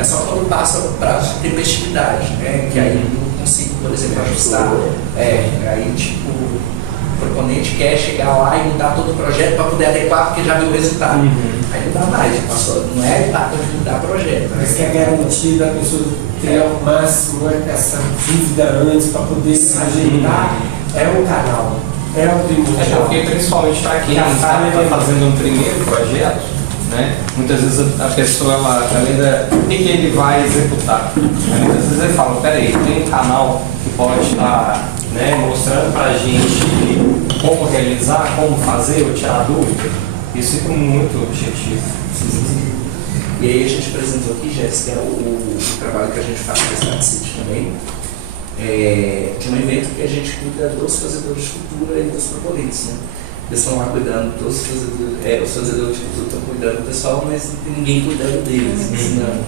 É só quando passa o prazo de tempestividade, né? Que aí eu não consigo, por exemplo, ajustar. Aí tipo, o proponente quer chegar lá e mudar todo o projeto para poder adequar porque já viu o resultado. Aí não dá mais, não é etapa de mudar projeto. Mas que é garantir da pessoa ter ao máximo essa dívida antes para poder se ajeitar, é um canal. É o primordial. Porque principalmente para quem está fazendo um primeiro projeto, né? Muitas vezes a pessoa ela ainda o que ele vai executar. Muitas vezes ele fala, peraí, tem um canal que pode estar, né, mostrando para a gente como realizar, como fazer ou tirar dúvida. Isso fica muito objetivo. E aí a gente apresentou aqui, Jéssica, o trabalho que a gente faz com a Smart City também. De um evento que a gente cuida dos fazedores de cultura e dos proponentes, né? Eles estão lá cuidando dos fazedores, os fazedores de cultura estão cuidando do pessoal, mas não tem ninguém cuidando deles, ensinando.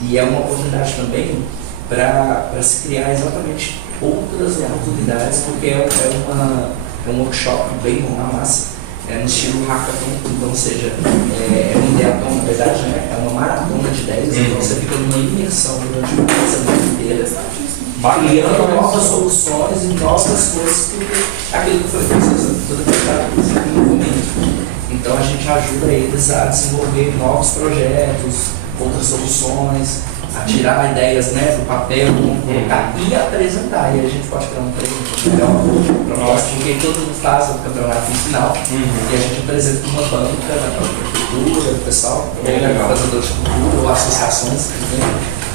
E é uma oportunidade também para se criar exatamente outras oportunidades, porque é um workshop bem bom na massa, no estilo hackathon, então, ou seja, é um ideathon, na verdade, né? É uma maratona de ideias, então você fica numa imersão durante uma semana inteira, criando novas soluções e novas coisas, porque aquilo que foi tudo desenvolvimento. Então a gente ajuda eles a desenvolver novos projetos, outras soluções, a tirar ideias, né, do papel, colocar e apresentar. E a gente pode criar um melhor, porque todo mundo faz o campeonato no final e a gente apresenta uma banca na própria prefeitura, o pessoal, fazedores de cultura ou associações,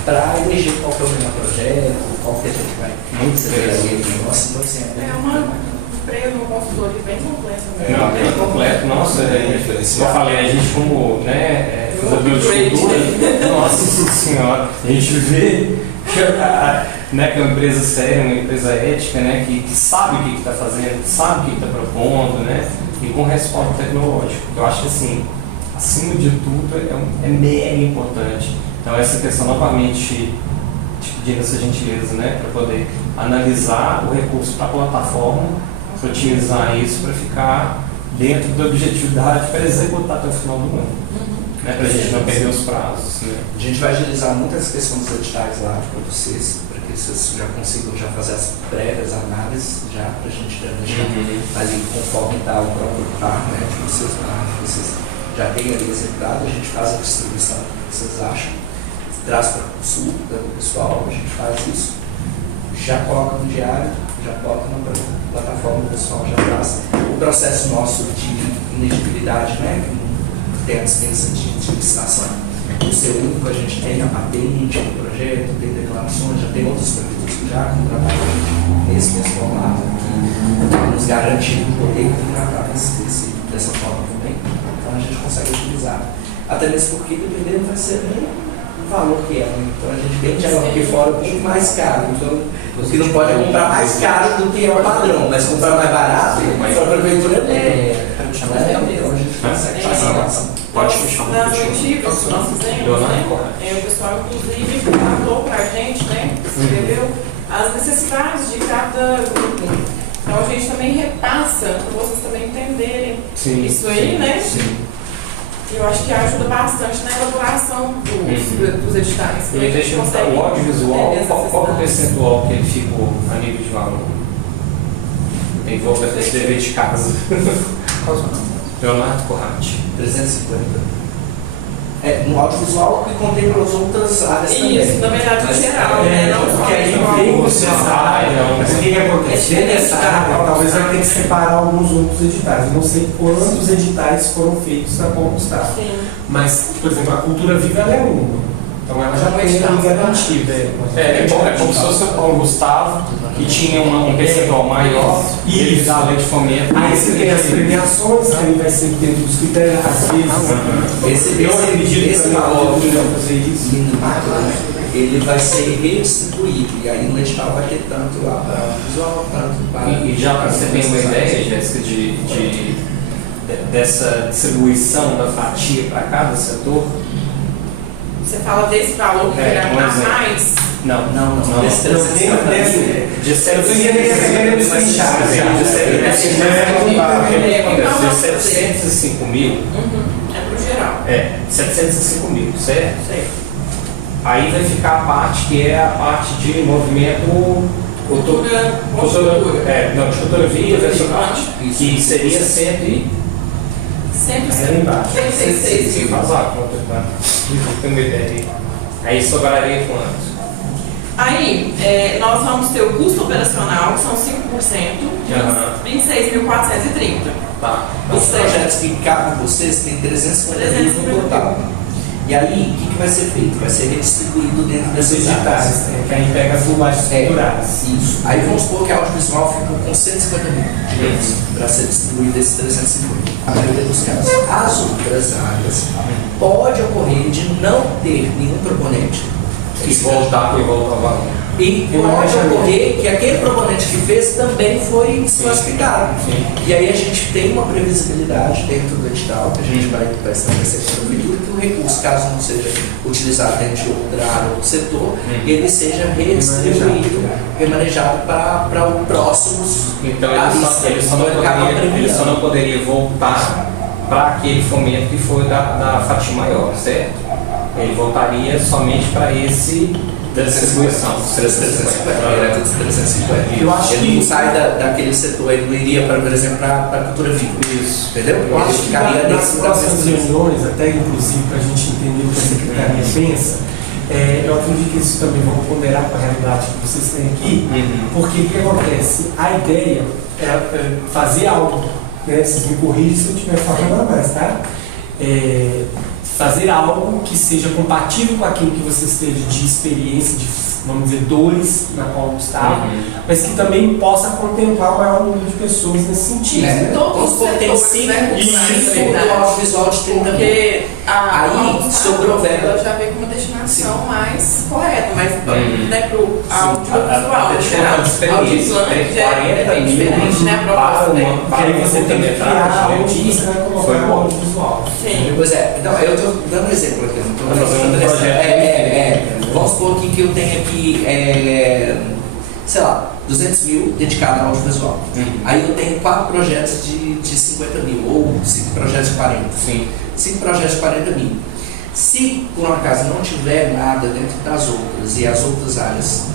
para eleger qual que é o melhor projeto, qual que a gente vai receber ali o negócio. Então, assim, uma empresa, uma consultoria bem completa. Não, bem completo. Nossa, eu falei, a gente como, né, fazedor de cultura, nossa senhora, a gente vê né, que é uma empresa séria, uma empresa ética, né, que sabe o que está fazendo, que sabe o que está propondo, né, e com respaldo tecnológico. Eu acho que, assim, acima de tudo, é mega importante. Então, essa questão, novamente, te pedindo essa gentileza, né, para poder analisar o recurso para a plataforma, para otimizar isso, para ficar dentro da objetividade para executar até o final do ano. Né, para a gente não perder os prazos. Né? A gente vai agilizar muitas questões dos editais lá para vocês, para que vocês já consigam já fazer as prévias análises, já para a gente já deixar ali conforme está o próprio par, né, de vocês, vocês já têm ali executado, a gente faz a distribuição que vocês acham, traz para o sul do pessoal, a gente faz isso, já coloca no diário, já coloca na plataforma do pessoal, já traz o processo nosso de inelegibilidade, né, tem a dispensa de licitação. O seu único, a gente tem a patente do projeto, tem declarações, já tem outros prefeitos que já contrataram nesse formato que nos garante o poder contratar dessa forma também. Então a gente consegue utilizar. Até mesmo porque dependendo vai ser bem o valor que é. Então a gente vende ela aqui fora um pouco mais caro. Então o que não pode é comprar mais caro do que é o padrão, mas comprar mais barato, mas a prefeitura então a gente consegue fazer a relação. Pode fechar nas antigas que nós fizemos, né? O pessoal, inclusive, falou para a gente, né? Escreveu as necessidades de cada grupo. Então a gente também repassa para vocês também entenderem isso aí, né? Sim. Eu acho que ajuda bastante na elaboração dos editais. E deixa eu contar, o audiovisual, qual é o percentual que ele ficou a nível de valor? Envolve esse dever de casa. Qual é o seu nome? Leonardo Corrati. 350. No audiovisual que contempla as outras áreas também. Isso, na verdade, em geral, né? Não porque aí vem você mas o que acontece? Dentro dessa área, talvez vai ter que separar alguns outros editais. Eu não sei quantos editais foram feitos na Compostar. Mas, por exemplo, a Cultura Viva ela é uma. Então ela já tem garantida. É como se fosse o Paulo Gustavo, que tinha um percentual maior, e ele dá lei de fomento. Aí você tem as premiações, que aí vai ser dentro dos critérios, às vezes. Eu acredito que valor vai fazer isso. Ele vai ser redistribuído, e aí no edital vai ter tanto lá para o visual, tanto para. E já para você ter uma ideia, Jéssica, dessa distribuição da fatia para cada setor. Você fala desse valor que vai dar mais? Não. Desse 350. De 705 mil. É pro geral. 705 mil, certo? Aí vai ficar a parte que é a parte de movimento. Cultura. De cultura viva, essa parte. Que seria 166. Sim, faz a conta, tá? Tem uma ideia. Aí sobraria quanto? Aí, nós vamos ter o custo operacional, que são 5%, de 26.430. Tá. Os projetos que cabem vocês tem 350 mil no total. E aí, o que vai ser feito? Vai ser redistribuído dentro desses editais. Que aí pega as linguagens culturais. Isso. Aí vamos supor que a audiovisual ficou com 150 mil para ser distribuído esses 350. A maioria dos casos. As outras áreas pode ocorrer de não ter nenhum proponente E voltar ao valor. E pode ocorrer que aquele proponente que fez também foi desclassificado. E aí a gente tem uma previsibilidade dentro do edital, que a gente vai estabelecer com a prefeitura, que o recurso, caso não seja utilizado dentro de outra área ou setor, ele seja redistribuído, remanejado para o próximo. Então ele só não poderia voltar para aquele fomento que foi da fatia maior, certo? Ele voltaria somente para esse da distribuição. 350. Eu acho ele não que sai daquele setor, ele não iria, por exemplo, para a cultura viva. Isso. Entendeu? eu acho Ele que ficaria nas dentro próximas reuniões, até inclusive para a gente entender o que a Secretaria pensa, eu acredito que isso também vão ponderar com a realidade que vocês têm aqui, porque o que acontece? A ideia é fazer algo, né? Vocês me corrigem se eu estiver falando a mais, tá? Fazer algo que seja compatível com aquilo que vocês teve de experiência, vamos dizer, dores na qual eu estava, mas que também possa contemplar o maior número de pessoas nesse sentido. É, Todos os tem setores, 5% né? do audiovisual de 30 mil. Porque Aí sobrou verba. ela já veio com uma destinação mais correta, mas né, para o audiovisual, experiência, já é bem diferente, né? A proposta, né? Porque aí você tem que criar onde você vai Foi colocar o bom. audiovisual. Sim. Pois é, então eu estou dando um exemplo aqui. Eu não tô Vamos fazer um fazendo projeto. vamos supor aqui que eu tenho aqui, sei lá, 200 mil dedicado ao audiovisual. Aí eu tenho 4 projetos de 50 mil, ou 5 projetos de 40. Sim. 5 projetos de 40 mil. Se por um acaso não tiver nada dentro das outras e as outras áreas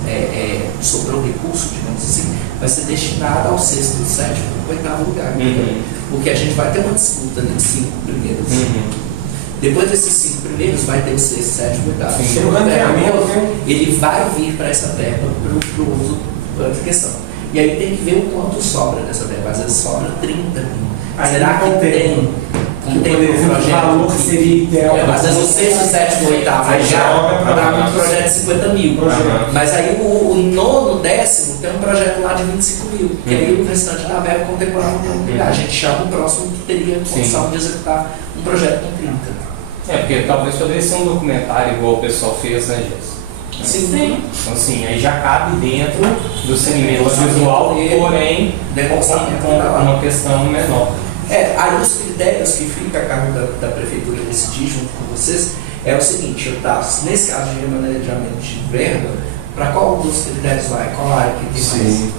sobrou recurso, digamos assim, vai ser destinado ao 6º, 7º, 8º lugar. Porque a gente vai ter uma disputa nos 5 primeiros. Depois desses 5 primeiros vai ter o 6º, 7º, 8º. Sim, o ranqueamento, Ele vai vir para essa verba para o uso para outra questão. E aí tem que ver o quanto sobra dessa verba. Às vezes sobra 30 mil. Será que tem um projeto? O valor que seria ideal. Às vezes o 6º, 7º, 8º Aí já joga pra dá lá. um projeto de 50 mil. Mas aí o 9º, 10º tem um projeto lá de 25 mil. Que aí o restante da verba contemporânea a gente chama o próximo que teria condição de executar um projeto com 30. Porque talvez poderia ser um documentário igual o pessoal fez, né, Jéssica? Sim. Então, assim, aí já cabe dentro do segmento visual, porém, com uma questão menor. Aí os critérios que fica a cargo da prefeitura decidir junto com vocês é o seguinte, nesse caso de remanejamento de verba, para qual dos critérios vai? Qual área que tem mais?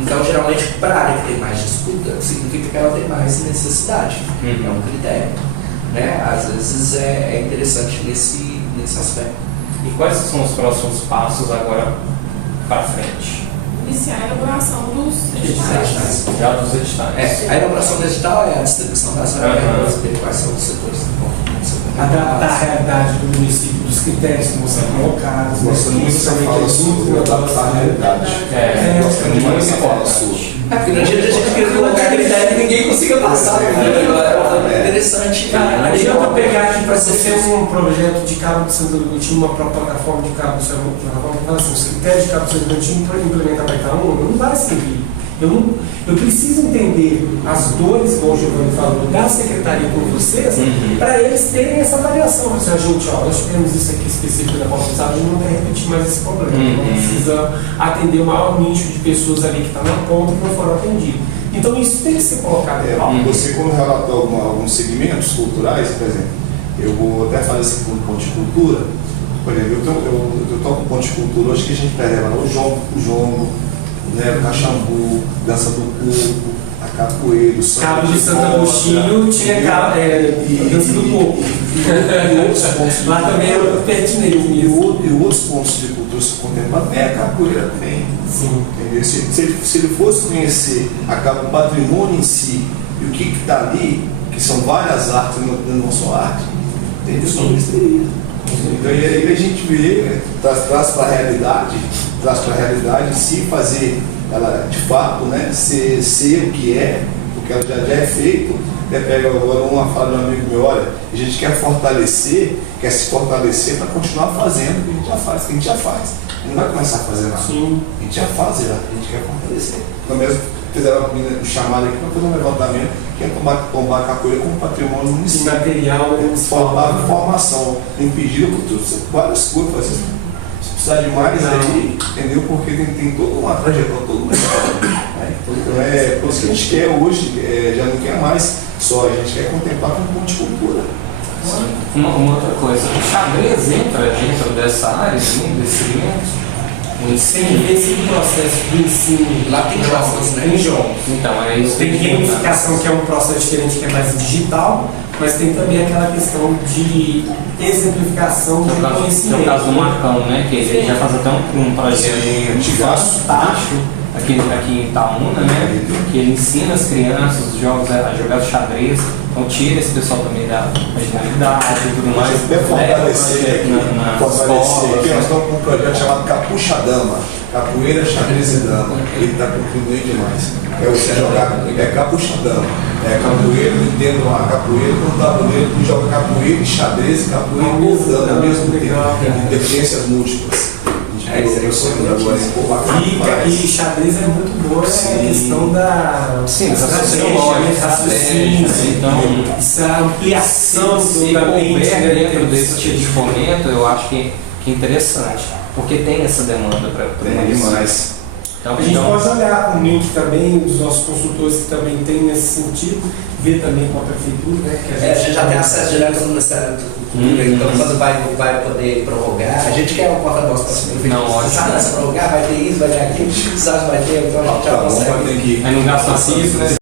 Então, geralmente, para a área que tem mais disputa, significa que ela tem mais necessidade. É um critério. Né? Às vezes é interessante nesse aspecto. E quais são os próximos passos agora para frente? Iniciar a elaboração dos editais. Já dos editais. A elaboração do edital é a distribuição das verbas, ver quais são os setores que vão ser Adaptar a realidade do município, dos critérios que vão ser colocados. Gosto muito que você fala sobre adaptar a realidade. Gosto muito que você fala sobre. Porque no dia a gente queria colocar critério que ninguém consiga passar. É interessante. Não adianta pegar aqui para você ter um projeto de Cabo de Santo Agostinho, uma própria plataforma de Cabo de Santo Agostinho, os critérios de Cabo de Santo Agostinho para implementar para cada um, não vai servir. Eu preciso entender as dores, como o Giovanni falou, da secretaria com vocês, para eles terem essa avaliação. Assim, gente, nós tivemos isso aqui específico da pauta, a gente não quer repetir mais esse problema. Não precisa atender o maior nicho de pessoas ali que está na ponta e não foram atendidos. Então isso tem que ser colocado em pauta. Você, quando relatou alguns segmentos culturais, por exemplo, eu vou até fazer esse ponto de cultura. Por exemplo, eu toco um ponto de cultura hoje que a gente preserva o jongo, né, o cachambu, dança do corpo, a capoeira, o samba. Cabo de Santo Agostinho tinha dança do corpo. E outros pontos. Lá também era pertinente. E outros pontos de cultura contemporânea tem a capoeira também. Sim. Entendeu? Se ele fosse conhecer o patrimônio em si e o que está ali, que são várias artes, não são arte, entendeu? Só eles teriam. Então aí a gente vê, traz para a realidade, se fazer ela de fato, né, ser o que é, porque ela já é feito. Pega agora uma fala de um amigo meu, olha, a gente quer se fortalecer para continuar fazendo o que a gente já faz, não vai começar a fazer nada. Sim. A gente já faz, a gente quer fortalecer. Então mesmo fizeram um chamado aqui para fazer um levantamento, que é tomar a capoeira como patrimônio municipal. Material, Formação, impedido por tudo. Várias coisas. Se precisar de mais aí, entendeu? Porque tem toda uma trajetória, toda uma história. Então por isso que a gente quer hoje, já não quer mais só, a gente quer contemplar com um ponto de cultura. Uma outra coisa, o xadrez entra dentro dessa área, desse segmento? Sem esse processo do ensino. Lá tem jogos, né? Tem jogos. Então, é isso. Tem gamificação, que é um processo diferente, que é mais digital, mas tem também aquela questão de exemplificação de Tem o conhecimento. caso do Marcão, né? Que ele já faz até um projeto fantástico aqui em Itaúna, né? Que ele ensina as crianças, os jogos a jogar xadrez. Então tira esse pessoal também da marginalidade e tudo mais. Até fortalecer aqui, nós estamos com um projeto chamado Capucha Dama, Capoeira, Xadrez e Dama. Ele está contribuindo demais. É você jogar, Capucha Dama. Capoeira, entendo a capoeira com tabuleiro, que joga capoeira, xadrez e capoeira e dama ao mesmo tempo. Inteligências múltiplas. agora E xadrez é muito boa, a questão da Sim, das raciocínio, então, essa ampliação se da houver mente dentro desse tipo de fomento, eu acho que é interessante, porque tem essa demanda para demais. A gente pode olhar com o link também, dos nossos consultores que também tem nesse sentido, ver também com a prefeitura, né? Que A gente já tem acesso direto ao Ministério da Cultura, então quando vai poder prorrogar, a gente quer um porta-voz para a prefeitura. Não, ótimo. Sabe, nessa prorrogar, vai ter isso, vai ter aquilo, sabe, vai ter, então a gente já consegue. Vai ter que Aí não gasta assim, né?